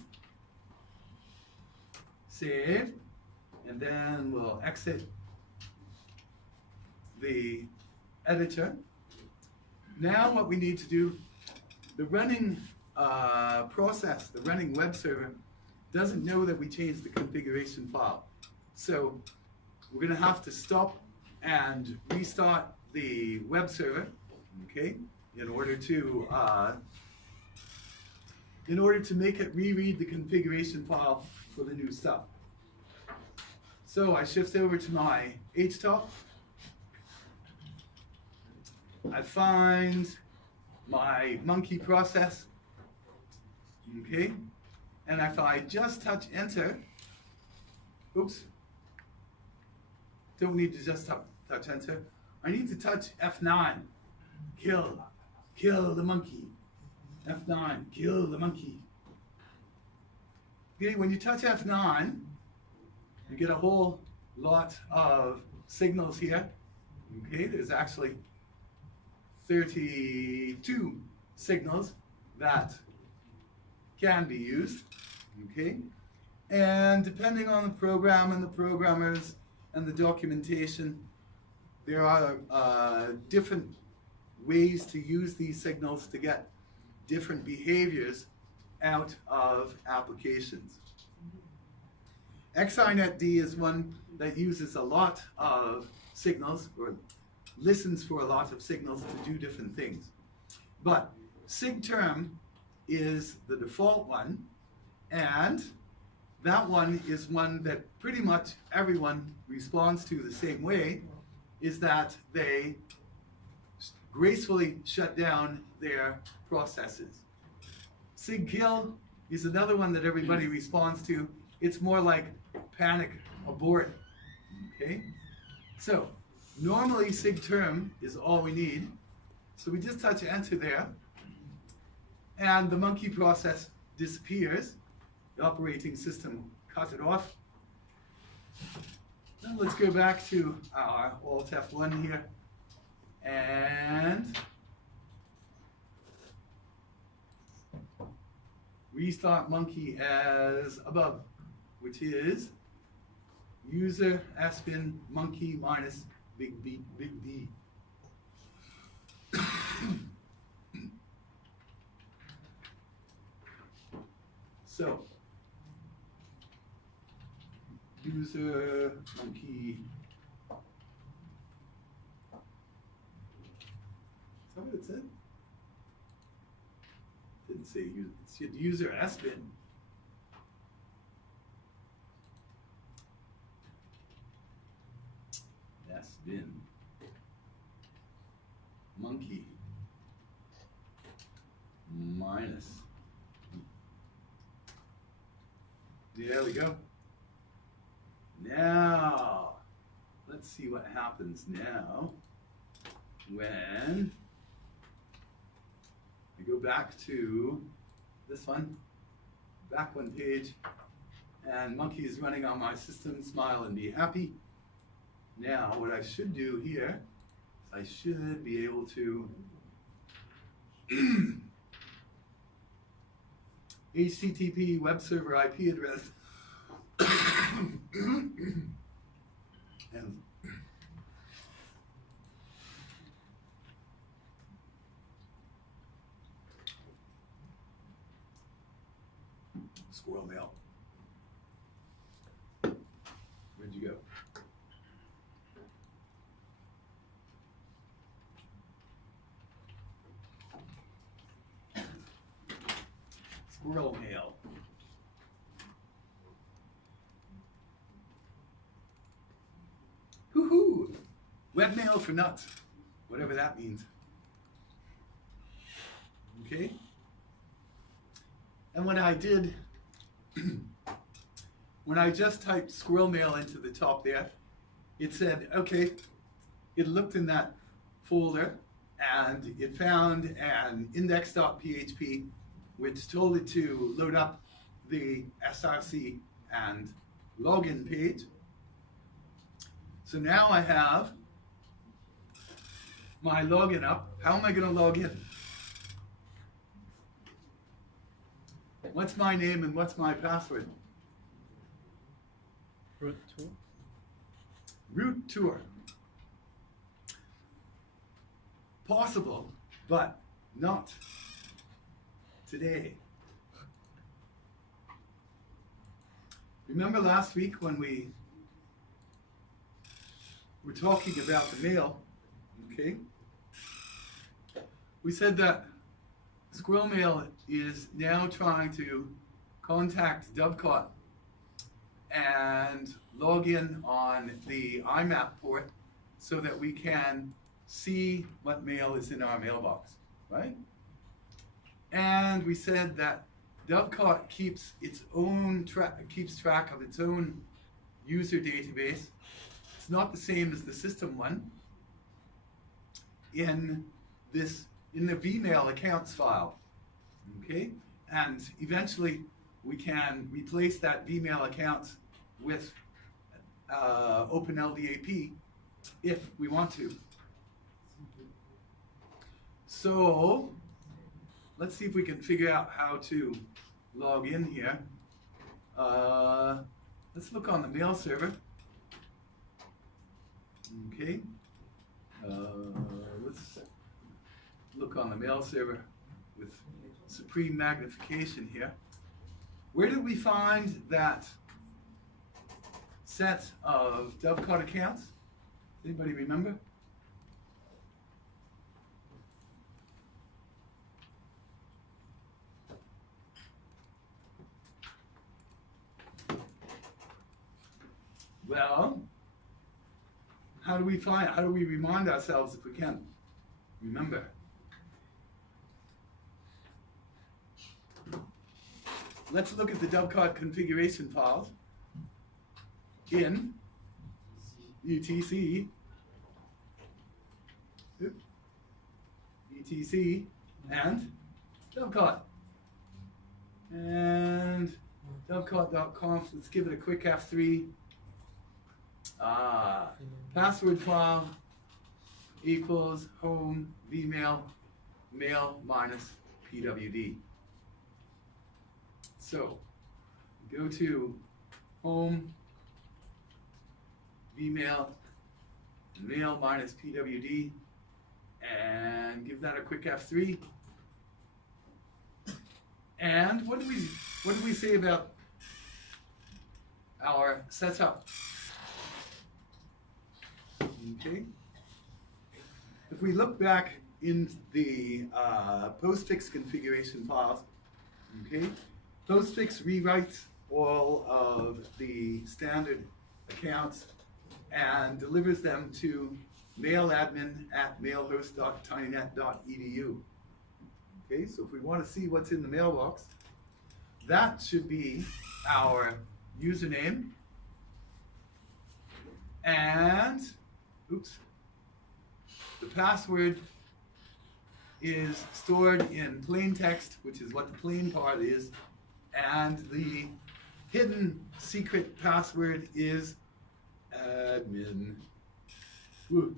Save, and then we'll exit the editor. Now what we need to do, the running process, the running web server, doesn't know that we changed the configuration file. So we're going to have to stop and restart the web server, okay, in order to make it reread the configuration file for the new stuff. So I shift over to my htop. I find my monkey process, Okay? And if I just touch enter, oops, don't need to just touch enter. I need to touch F9. Kill the monkey. F9, kill the monkey. Okay, when you touch F9, you get a whole lot of signals here. Okay, there's actually 32 signals that can be used. Okay, and depending on the program and the programmers and the documentation, there are different ways to use these signals to get different behaviors out of applications. XINetD is one that uses a lot of signals, or listens for a lot of signals to do different things. But SIGTERM is the default one, and that one is one that pretty much everyone responds to the same way, is that they gracefully shut down their processes. SIGKILL is another one that everybody responds to. It's more like panic abort. Okay? So normally SIGTERM is all we need. So we just touch enter there, and the monkey process disappears. The operating system cut it off. Now let's go back to our Alt F1 here, and restart monkey as above, which is user spin monkey minus big B. So user monkey. Is that what it said? Didn't say user. It said user spin. Spin monkey minus. There we go. Now let's see what happens now when I go back to this one, back one page, and monkey is running on my system. Smile and be happy. Now, what I should do here is I should be able to HTTP web server IP address and Squirrel Mail. Where'd you go? Squirrel Mail. Woohoo! Webmail for nuts, whatever that means. Okay? And when I did, when I just typed Squirrel Mail into the top there, it said, okay, it looked in that folder and it found an index.php which told it to load up the SRC and login page. So now I have my login up. How am I going to log in? What's my name and what's my password? Root tour. Root tour. Possible, but not today. Remember last week when we were talking about the mail, okay? We said that Squirrel Mail is now trying to contact Dovecot and log in on the IMAP port so that we can see what mail is in our mailbox, right? And we said that Dovecot keeps track of its own user database. It's not the same as the system one in the vmail accounts file. Okay, and eventually we can replace that vmail accounts with OpenLDAP if we want to. So let's see if we can figure out how to log in here. Let's look on the mail server. Okay. Let's look on the mail server with supreme magnification here. Where did we find that set of Dovecot accounts? Anybody remember? Well, how do we remind ourselves if we can remember? Let's look at the Dovecot configuration files in etc and Dovecot. And dovecot.conf, let's give it a quick F3. Password file equals home vmail mail minus pwd. So go to home vmail mail minus pwd and give that a quick F3. And what did we say about our setup? Okay. If we look back in the postfix configuration files, okay, postfix rewrites all of the standard accounts and delivers them to mailadmin@mailhost.tinynet.edu. Okay, so if we want to see what's in the mailbox, that should be our username and the password is stored in plain text, which is what the plain part is, and the hidden secret password is admin. Woo.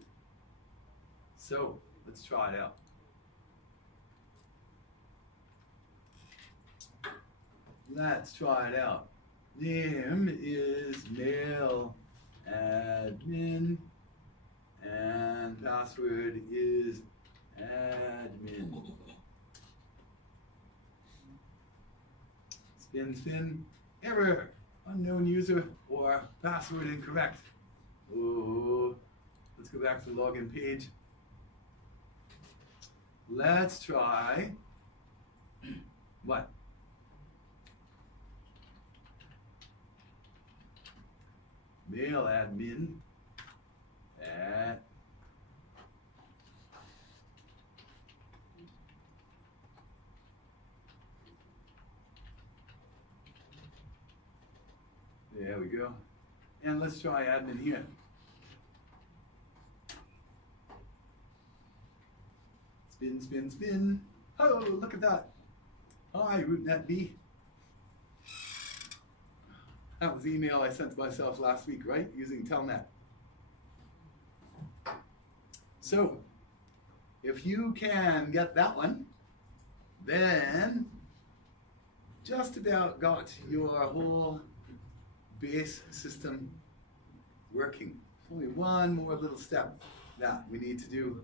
So let's try it out. Let's try it out. Name is mail admin and password is admin. Spin, error, unknown user or password incorrect. Oh, let's go back to the login page. Let's try what? Mail admin at there we go. And let's try admin here. Spin. Oh, look at that. Hi, RootNetB. That was the email I sent to myself last week, right? Using Telnet. So, if you can get that one, then just about got your whole base system working. Only one more little step that we need to do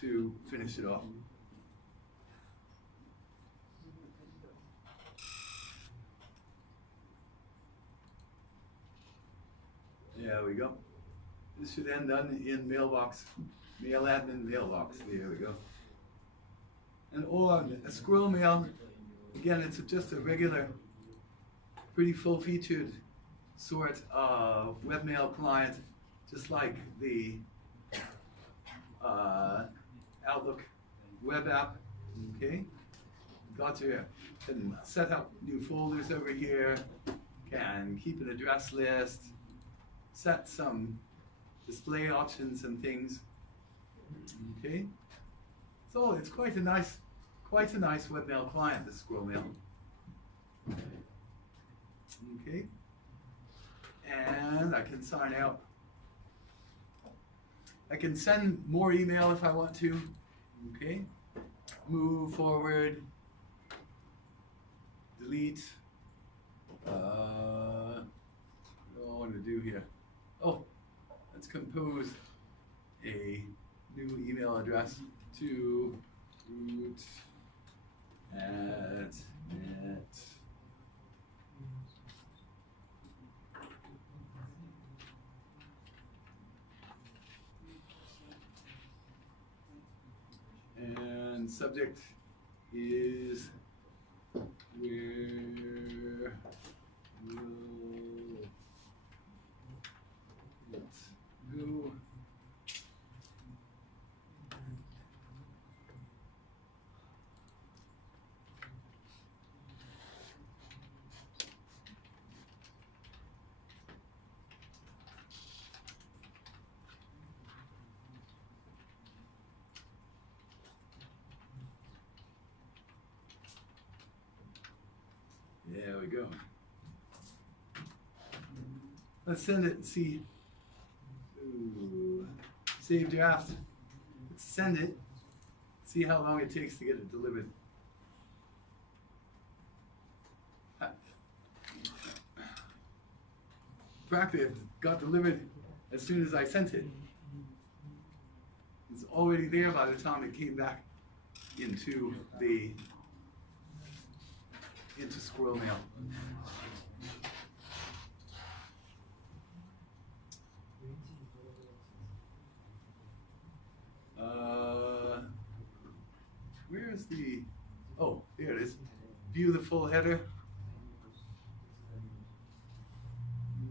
to finish it off. There we go. This should end in mailbox, mail admin mailbox. There we go. And on a Squirrel Mail, again, it's just a regular, pretty full-featured sort of webmail client, just like the Outlook web app. Okay. got to can set up new folders over here, can keep an address list, set some display options and things. Okay, so it's quite a nice webmail client, this Squirrel Mail. Okay, and I can sign out. I can send more email if I want to. Okay, move forward, delete. What do I want to do here? Oh, let's compose a new email address to root at net. And subject is where will it go? There we go. Let's send it and see. Ooh. Save draft. Let's send it. See how long it takes to get it delivered. Practically, it got delivered as soon as I sent it. It's already there by the time it came back into Squirrel Mail. Where's the, oh, there it is. View the full header.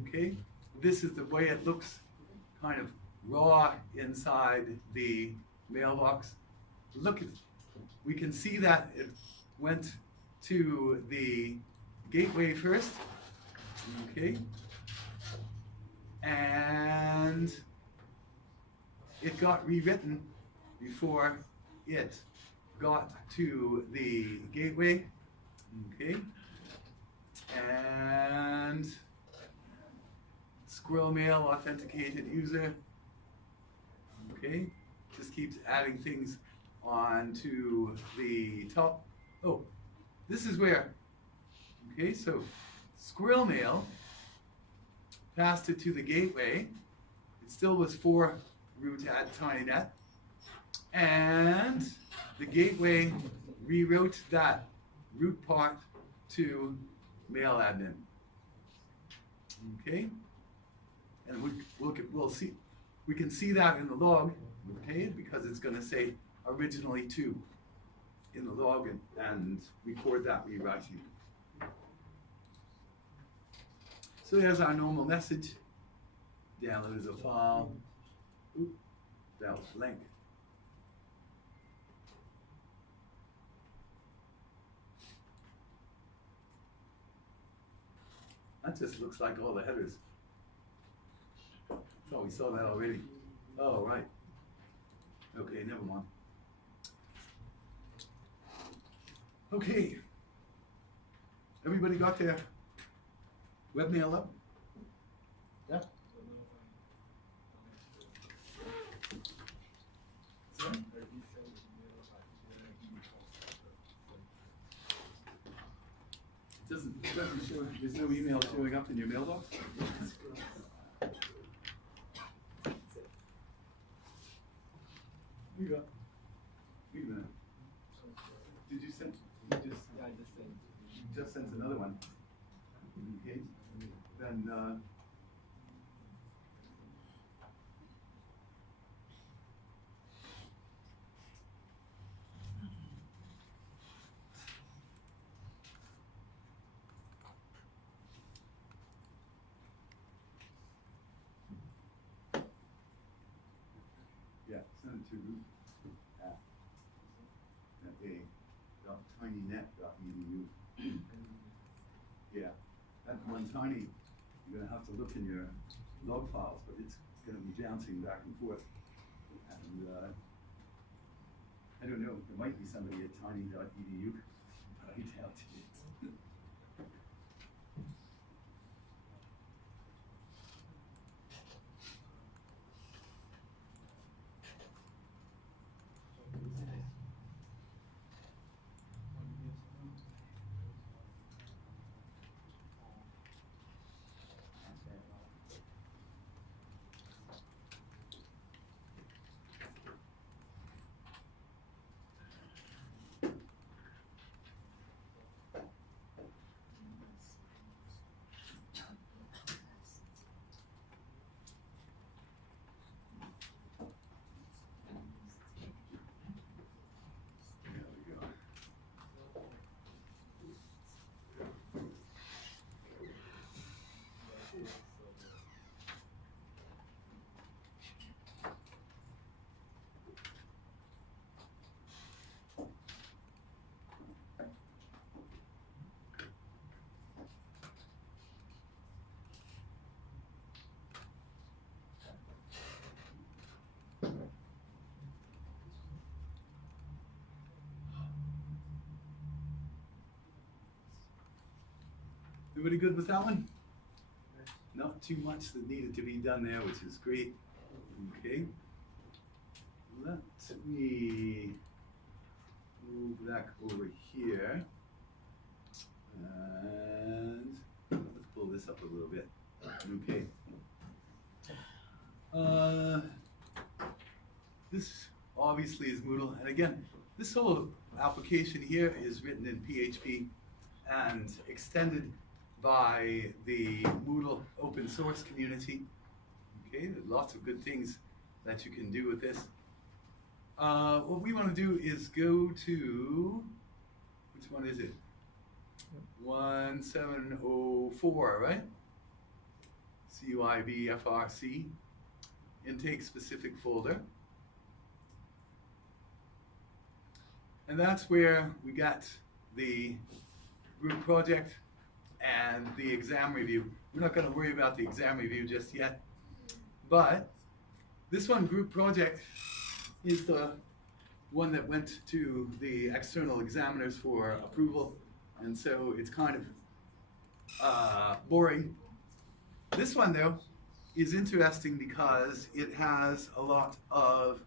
Okay, this is the way it looks kind of raw inside the mailbox. Look at, we can see that it went to the gateway first, okay, and it got rewritten before it got to the gateway, okay, and Squirrel Mail authenticated user, okay, just keeps adding things onto the top. Oh, this is where, okay, so Squirrel Mail passed it to the gateway. It still was for root at TinyNet. And the gateway rewrote that root part to mail admin. Okay? And we'll see, we can see that in the log, okay, because it's going to say originally to in the log and record that rewriting. So there's our normal message. Download as a file. Oop, that was blank. That just looks like all the headers. Oh, we saw that already. Oh, right. Okay, never mind. Okay. Everybody got their webmail up? Yeah? Sorry? Doesn't show, there's no email showing up in your mailbox? You got. Wait a minute. Did you send? You just. Yeah, I just sent. You just sent another one. Okay. Then. Yeah, send it to root at a dot tinynet.edu. Yeah, that one tiny, you're gonna have to look in your log files, but it's gonna be bouncing back and forth. And I don't know, there might be somebody at tiny.edu, but I doubt it. Everybody good with that one? Not too much that needed to be done there, which is great. Okay. Let me move back over here. And let's pull this up a little bit. Okay. This obviously is Moodle. And again, this whole application here is written in PHP and extended by the Moodle open source community. Okay, there's lots of good things that you can do with this. What we want to do is go to, which one is it? 1704, right? CUIBFRC, intake specific folder. And that's where we got the group project and the exam review. We're not going to worry about the exam review just yet, but this one, group project, is the one that went to the external examiners for approval, and so it's kind of boring. This one, though, is interesting because it has a lot of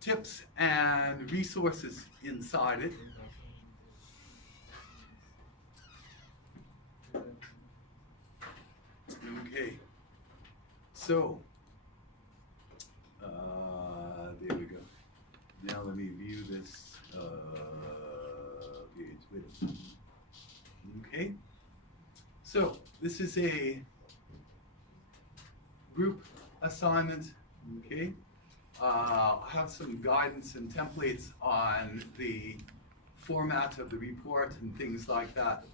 tips and resources inside it. Okay, so there we go. Now let me view this page. Wait a second. Okay, so this is a group assignment. Okay, I'll have some guidance and templates on the format of the report and things like that.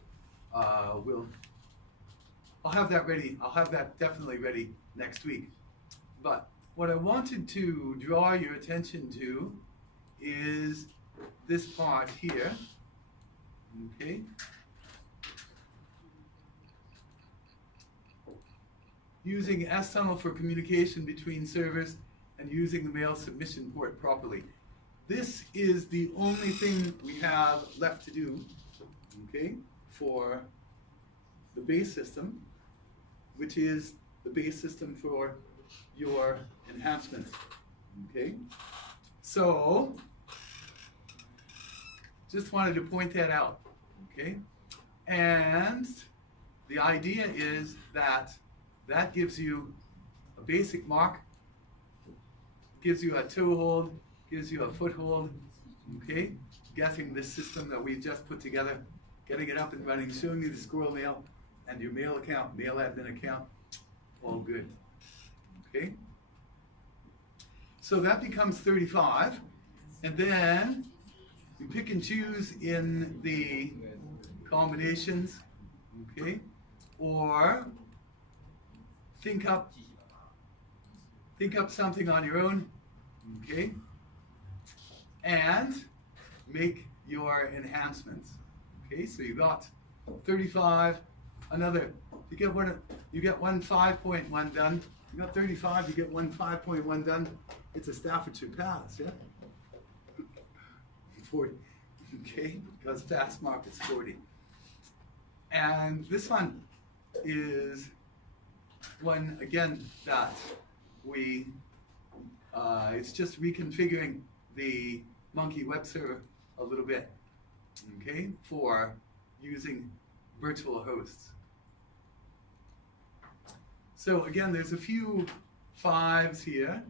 I'll have that ready. I'll have that definitely ready next week. But what I wanted to draw your attention to is this part here. Okay. Using STunnel for communication between servers and using the mail submission port properly. This is the only thing we have left to do, okay, for the base system, which is the base system for your enhancements, okay? So, just wanted to point that out, okay? And the idea is that that gives you a basic mark, gives you a toe hold, gives you a foothold, okay? Getting this system that we just put together, getting it up and running, showing you the Squirrel Mail and your mail account, mail admin account, all good, okay? So that becomes 35, and then we pick and choose in the combinations, okay? Or think up something on your own, okay? And make your enhancements. Okay, so you got 35, another, you get one 5.1 done, you got 35, you get one 5.1 done, it's a Staffordshire pass, yeah? 40, okay, because pass mark is 40. And this one is one, again, that we, it's just reconfiguring the Monkey web server a little bit, okay, for using virtual hosts. So again, there's a few 5s here,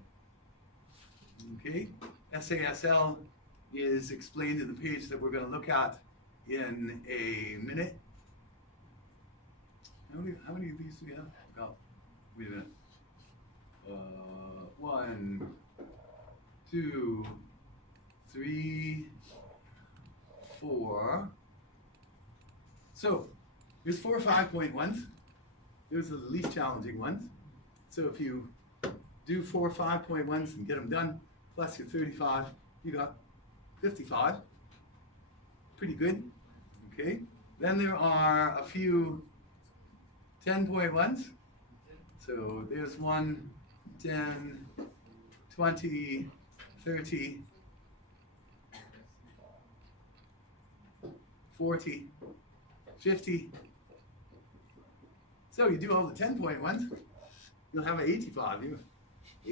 okay. SASL is explained in the page that we're going to look at in a minute. How many of these do we have? Oh, wait a minute. 1, 2, 3, 4. So there's 4 5.1s. Those are the least challenging ones. So if you do 4 5.1s and get them done, plus your 35, you got 55. Pretty good. Okay. Then there are a few 10.1s. So there's 1, 10, 20, 30, 40, 50. So you do all the 10.1s, you'll have an 85. You're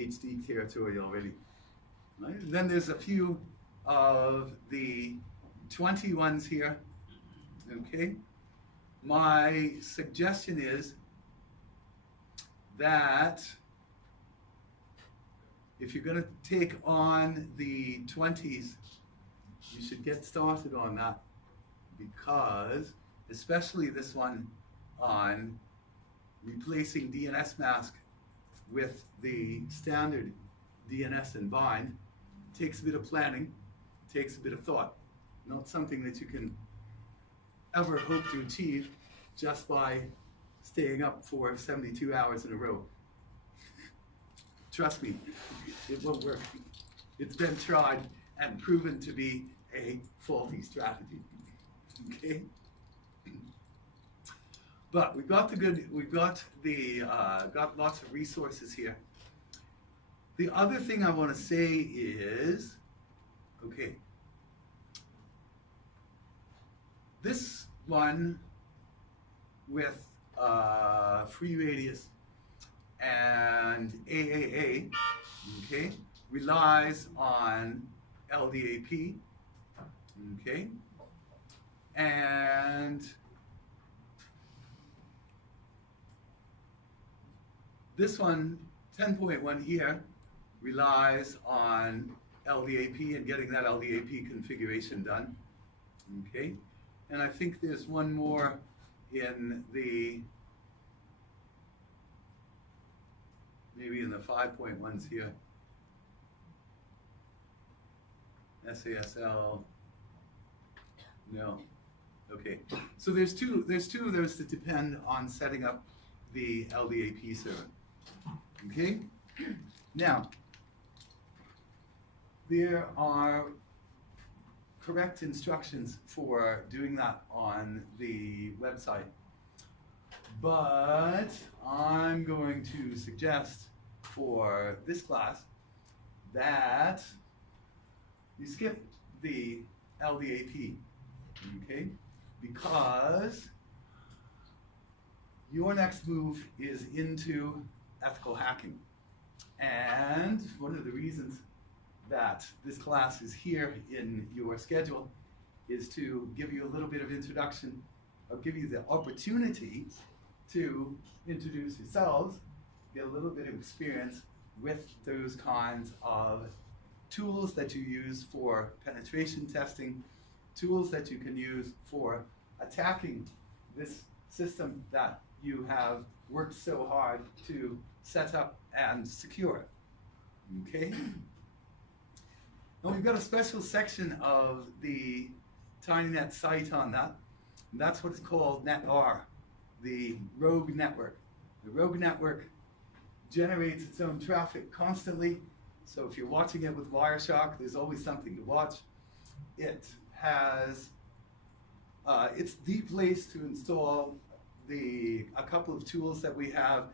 HD territory already. Right? And then there's a few of the 21s here. Okay. My suggestion is that if you're going to take on the 20s, you should get started on that, because especially this one on replacing DNS mask with the standard DNS and bind takes a bit of planning, takes a bit of thought. Not something that you can ever hope to achieve just by staying up for 72 hours in a row. Trust me, it won't work. It's been tried and proven to be a faulty strategy. Okay? But we've got got lots of resources here. The other thing I want to say is, okay, this one with free radius and AAA, okay, relies on LDAP, okay, and this one, 10.1 here, relies on LDAP and getting that LDAP configuration done, okay, and I think there's one more in the, maybe in the 5.1s here. SASL, no, okay. So there's two of those that depend on setting up the LDAP server, okay? Now, there are correct instructions for doing that on the website, but I'm going to suggest for this class that you skip the LDAP, okay? Because your next move is into ethical hacking. And one of the reasons that this class is here in your schedule is to give you a little bit of introduction, or give you the opportunity to introduce yourselves, get a little bit of experience with those kinds of tools that you use for penetration testing, tools that you can use for attacking this system that you have worked so hard to set up and secure. Okay? Now we've got a special section of the TinyNet site on that, and that's what's called NetR, the rogue network. The rogue network generates its own traffic constantly, so if you're watching it with Wireshark, there's always something to watch. It has, it's the place to install a couple of tools that we have.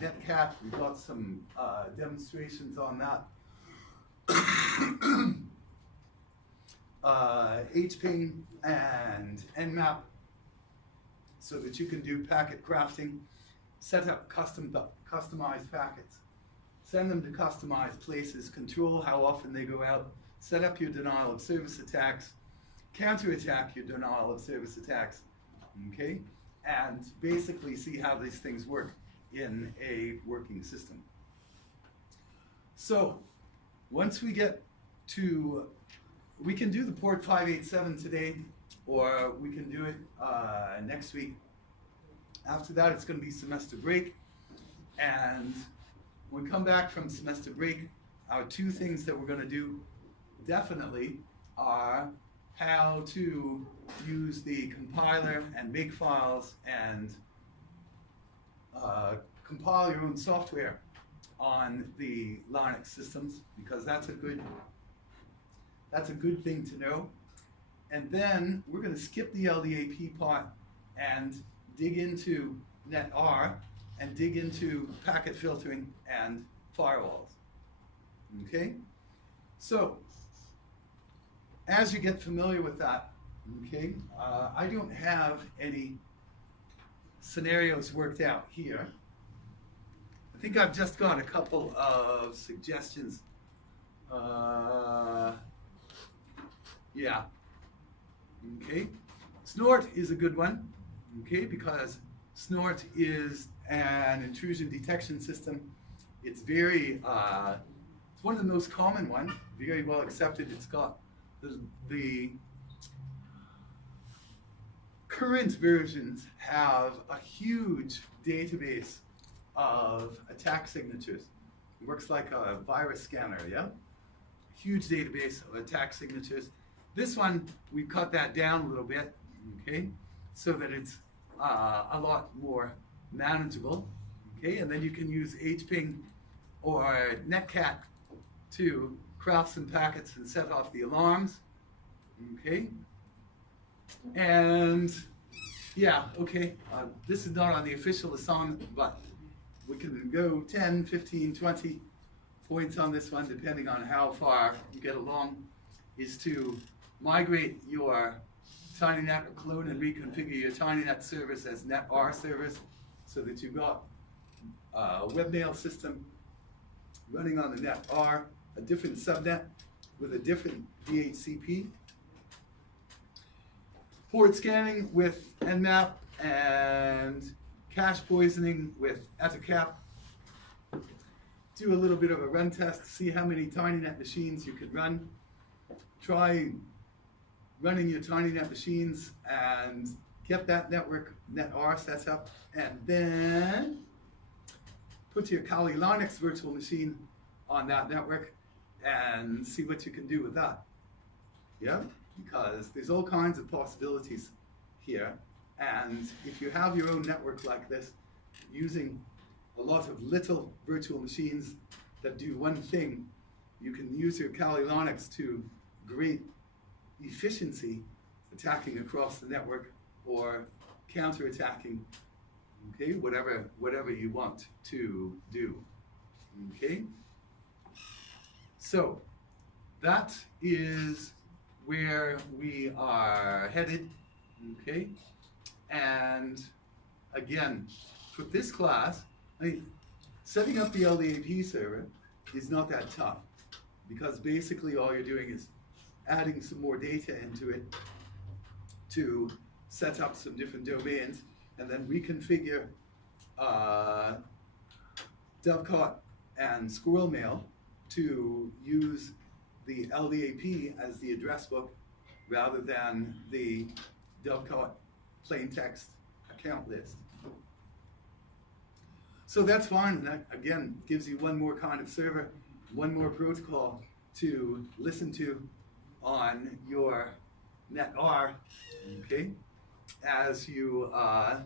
Netcat, we've got some demonstrations on that. HPing and Nmap, so that you can do packet crafting, set up customized packets, send them to customized places, control how often they go out, set up your denial of service attacks, counterattack your denial of service attacks, okay? And basically see how these things work in a working system. So, once we get to, we can do the port 587 today, or we can do it next week. After that, it's going to be semester break. And when we come back from semester break, our two things that we're going to do definitely are how to use the compiler and make files and compile your own software on the Linux systems, because that's a good thing to know. And then we're going to skip the LDAP part and dig into NetR and dig into packet filtering and firewalls. Okay? So, as you get familiar with that, okay, I don't have any scenarios worked out here. I think I've just got a couple of suggestions. Yeah. Okay. Snort is a good one. Okay, because Snort is an intrusion detection system. It's very, it's one of the most common ones, very well accepted. It's got the current versions have a huge database of attack signatures. It works like a virus scanner, yeah? Huge database of attack signatures. This one, we cut that down a little bit, okay? So that it's a lot more manageable, okay? And then you can use HPing or Netcat to craft some packets and set off the alarms, okay? And yeah, okay, this is not on the official assignment, but we can go 10, 15, 20 points on this one, depending on how far you get along, is to migrate your TinyNet or clone and reconfigure your TinyNet service as NetR service, so that you've got a webmail system running on the NetR, a different subnet with a different DHCP. Port scanning with Nmap and cache poisoning with Ettercap. Do a little bit of a run test, see how many TinyNet machines you can run. Try running your TinyNet machines and get that network NetR set up, and then put your Kali Linux virtual machine on that network and see what you can do with that. Yeah? Because there's all kinds of possibilities here, and if you have your own network like this, using a lot of little virtual machines that do one thing, you can use your Kali Linux to great efficiency, attacking across the network or counter-attacking, okay, whatever you want to do, okay? So, that is where we are headed, okay? And again, for this class, I mean, setting up the LDAP server is not that tough, because basically all you're doing is adding some more data into it to set up some different domains, and then reconfigure Dovecot and Squirrel Mail to use the LDAP as the address book rather than the Dovecot plain text account list. So that's fine, and that again gives you one more kind of server, one more protocol to listen to on your NetR, okay, as you are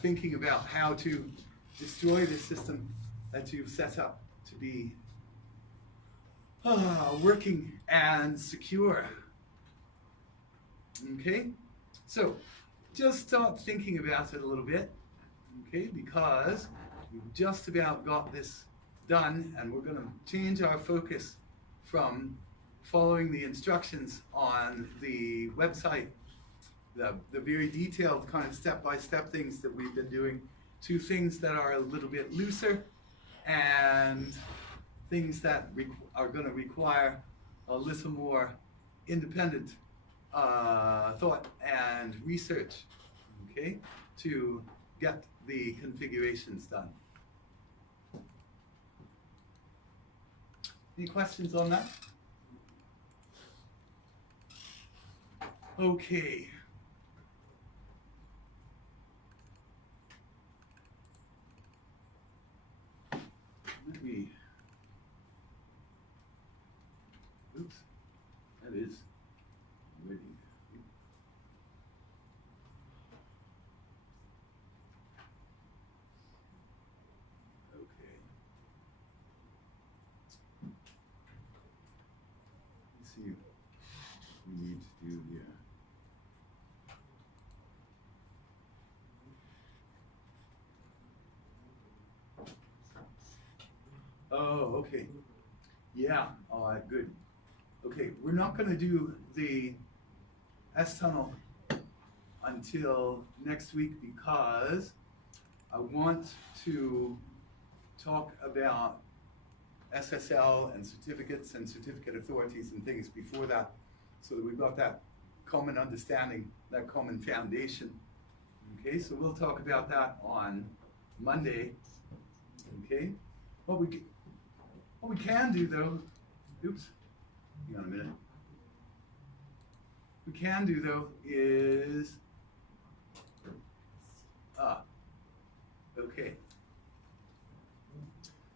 thinking about how to destroy the system that you've set up to be working and secure. Okay, so just start thinking about it a little bit, okay, because we've just about got this done, and we're going to change our focus from following the instructions on the website, the very detailed kind of step-by-step things that we've been doing, to things that are a little bit looser and things that are going to require a little more independent thought and research, okay, to get the configurations done. Any questions on that? Okay. Let me, oops, that is ready. Okay. Let's see what we need to do here. Oh, okay. Yeah, all right, good. Okay, we're not going to do the S-tunnel until next week because I want to talk about SSL and certificates and certificate authorities and things before that, so that we've got that common understanding, that common foundation. Okay, so we'll talk about that on Monday. Okay, what we can do though, oops, hang on a minute. What we can do though is, okay.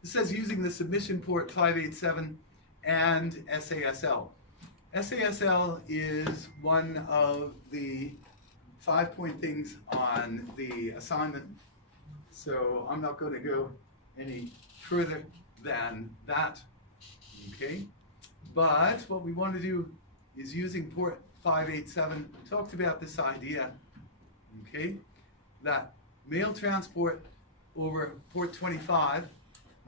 It says using the submission port 587 and SASL. SASL is one of the 5-point things on the assignment, so I'm not going to go any further than that, okay? But what we want to do is using port 587, we talked about this idea, okay, that mail transport over port 25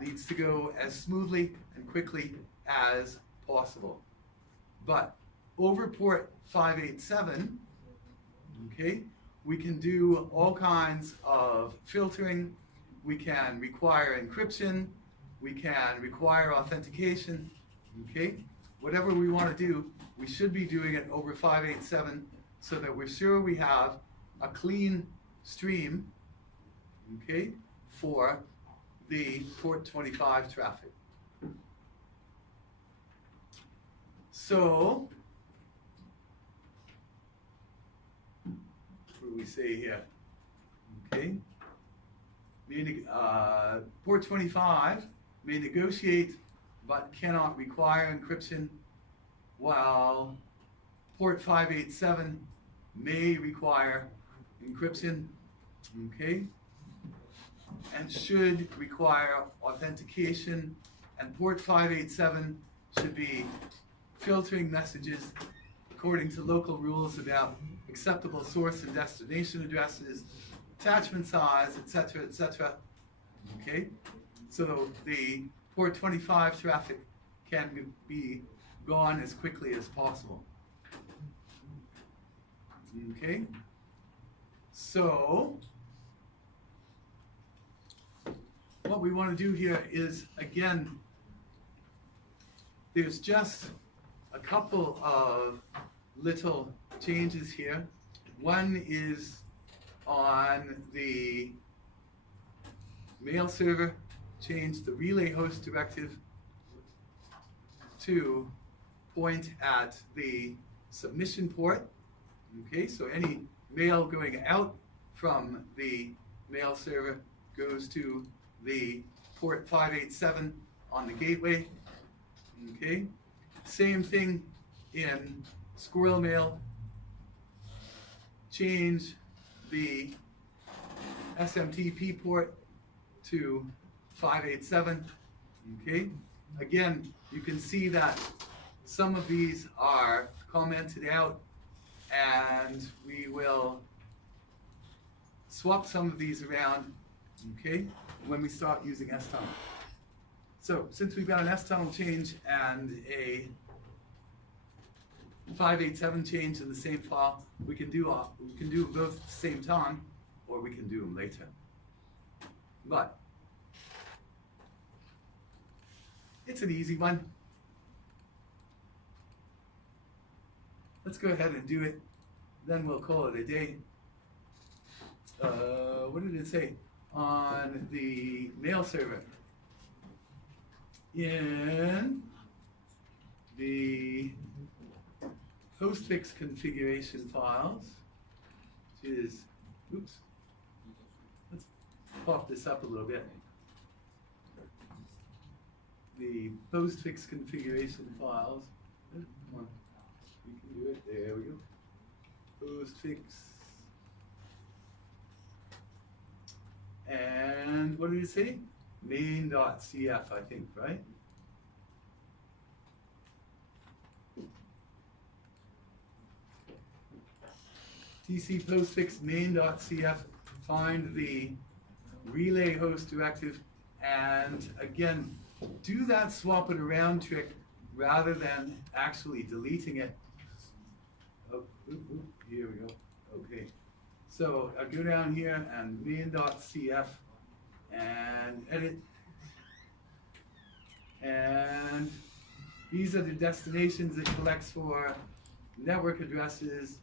needs to go as smoothly and quickly as possible. But over port 587, okay, we can do all kinds of filtering. We can require encryption. We can require authentication, okay? Whatever we want to do, we should be doing it over 587 so that we're sure we have a clean stream, okay, for the port 25 traffic. So, what do we say here? Okay, port 25 may negotiate but cannot require encryption, while port 587 may require encryption, okay, and should require authentication, and port 587 should be filtering messages according to local rules about acceptable source and destination addresses, attachment size, etc., etc. Okay, so the port 25 traffic can be gone as quickly as possible. Okay, so what we want to do here is, again, there's just a couple of little changes here. One is on the mail server, change the relay host directive to point at the submission port. Okay, so any mail going out from the mail server goes to the port 587 on the gateway. Okay, same thing in Squirrel Mail. Change the SMTP port to 587. Okay, again, you can see that some of these are commented out and we will swap some of these around, okay, when we start using S-tunnel. So since we've got an S-tunnel change and a 587 change in the same file, we can do them both at the same time, or we can do them later. But it's an easy one. Let's go ahead and do it. Then we'll call it a day. What did it say on the mail server? In the postfix configuration files, which is, oops, let's pop this up a little bit. The postfix configuration files, come on, we can do it, there we go. Postfix, and what did it say? Main.cf, I think, right? TC postfix main.cf, find the relay host directive, and again, do that swap it around trick rather than actually deleting it. Oh, here we go. Okay. So I go down here and main.cf and edit. And these are the destinations it collects for: network addresses,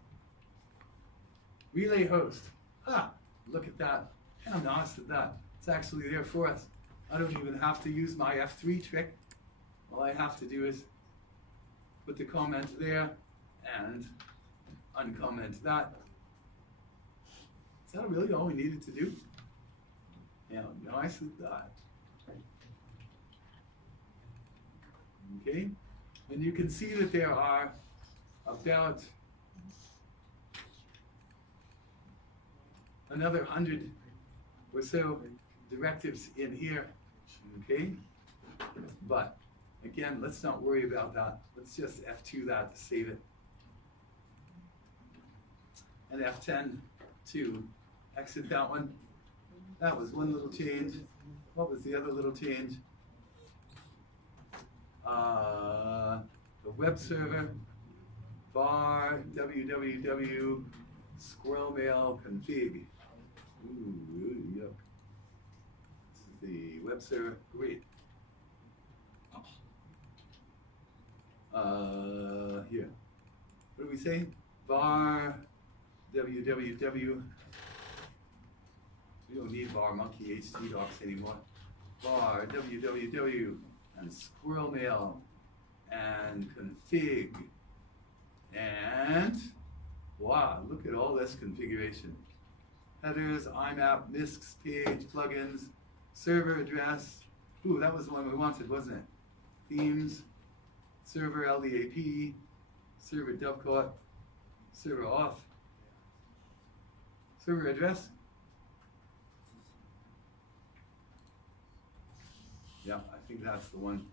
relay host. Ah, look at that. How nice is that? It's actually there for us. I don't even have to use my F3 trick. All I have to do is put the comment there and uncomment that. Is that really all we needed to do? How nice is that? Okay, and you can see that there are about another 100 or so directives in here, okay? But again, let's not worry about that. Let's just F2 that to save it. And F10 to exit that one. That was one little change. What was the other little change? The web server, var www Squirrel Mail config. Ooh, yuck. This is the web server. Great. Here. What do we say? Var www. We don't need var monkey htdocs anymore. Var www and Squirrel Mail and config. And wow, look at all this configuration. Headers, IMAP, MISCs, page, plugins, server address. Ooh, that was the one we wanted, wasn't it? Themes, server LDAP, server dovecot, server auth, server address. Yeah, I think that's the one.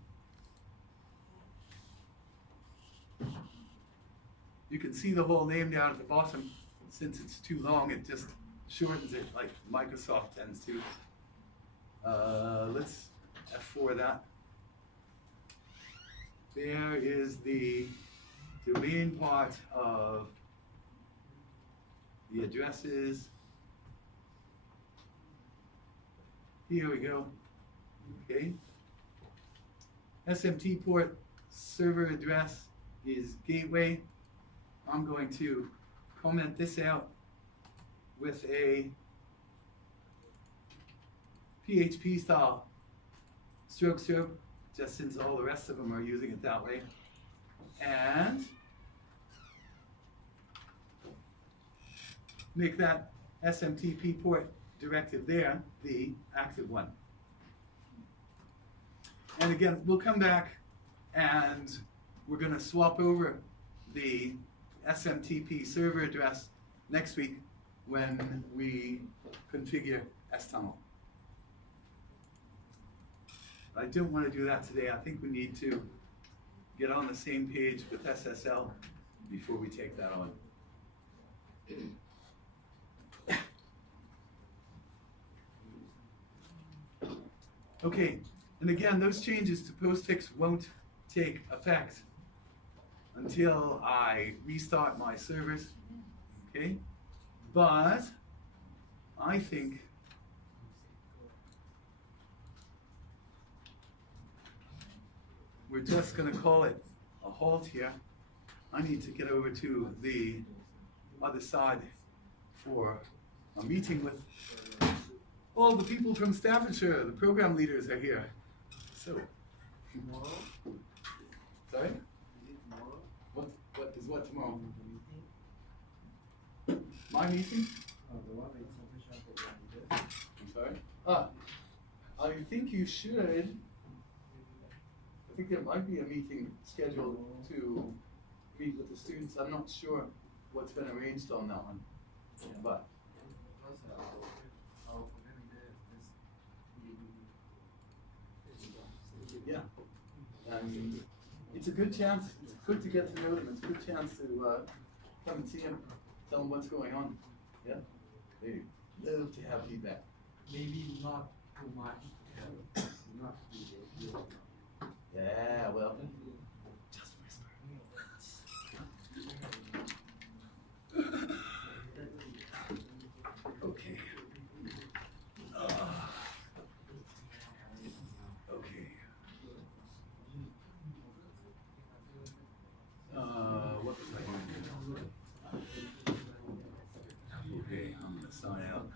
You can see the whole name down at the bottom. Since it's too long, it just shortens it like Microsoft tends to. Let's F4 that. There is the domain part of the addresses. Here we go. Okay. SMT port server address is gateway. I'm going to comment this out with a PHP style stroke, just since all the rest of them are using it that way. And make that SMTP port directive there the active one. And again, we'll come back and we're going to swap over the SMTP server address next week when we configure S-tunnel. I don't want to do that today. I think we need to get on the same page with SSL before we take that on. Okay, and again, those changes to postfix won't take effect until I restart my servers, okay? But I think we're just gonna call it a halt here. I need to get over to the other side for a meeting with all the people from Staffordshire. The program leaders are here. So, Tomorrow? sorry? Is it tomorrow? What is what tomorrow? My meeting? The one with sufficient program leaders. I'm sorry? I think you should. I think there might be a meeting scheduled to meet with the students. I'm not sure what's been arranged on that one, but. Because our program leader is Yeah, and it's a good chance, it's good to get to know them, it's a good chance to come and see them, tell them what's going on. Yeah, they love to have feedback. Maybe not too much. not leader. Yeah, well, just whisper. Okay. Okay. What was I doing? Okay, I'm gonna sign out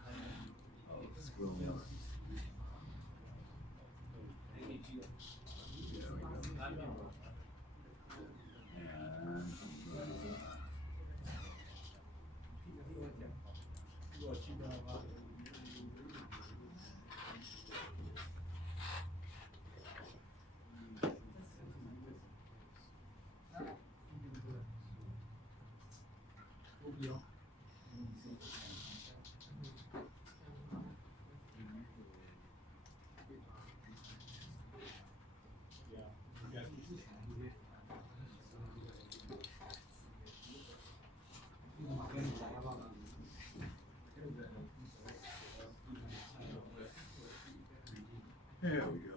of Squirrel Mail. There we go. There we go.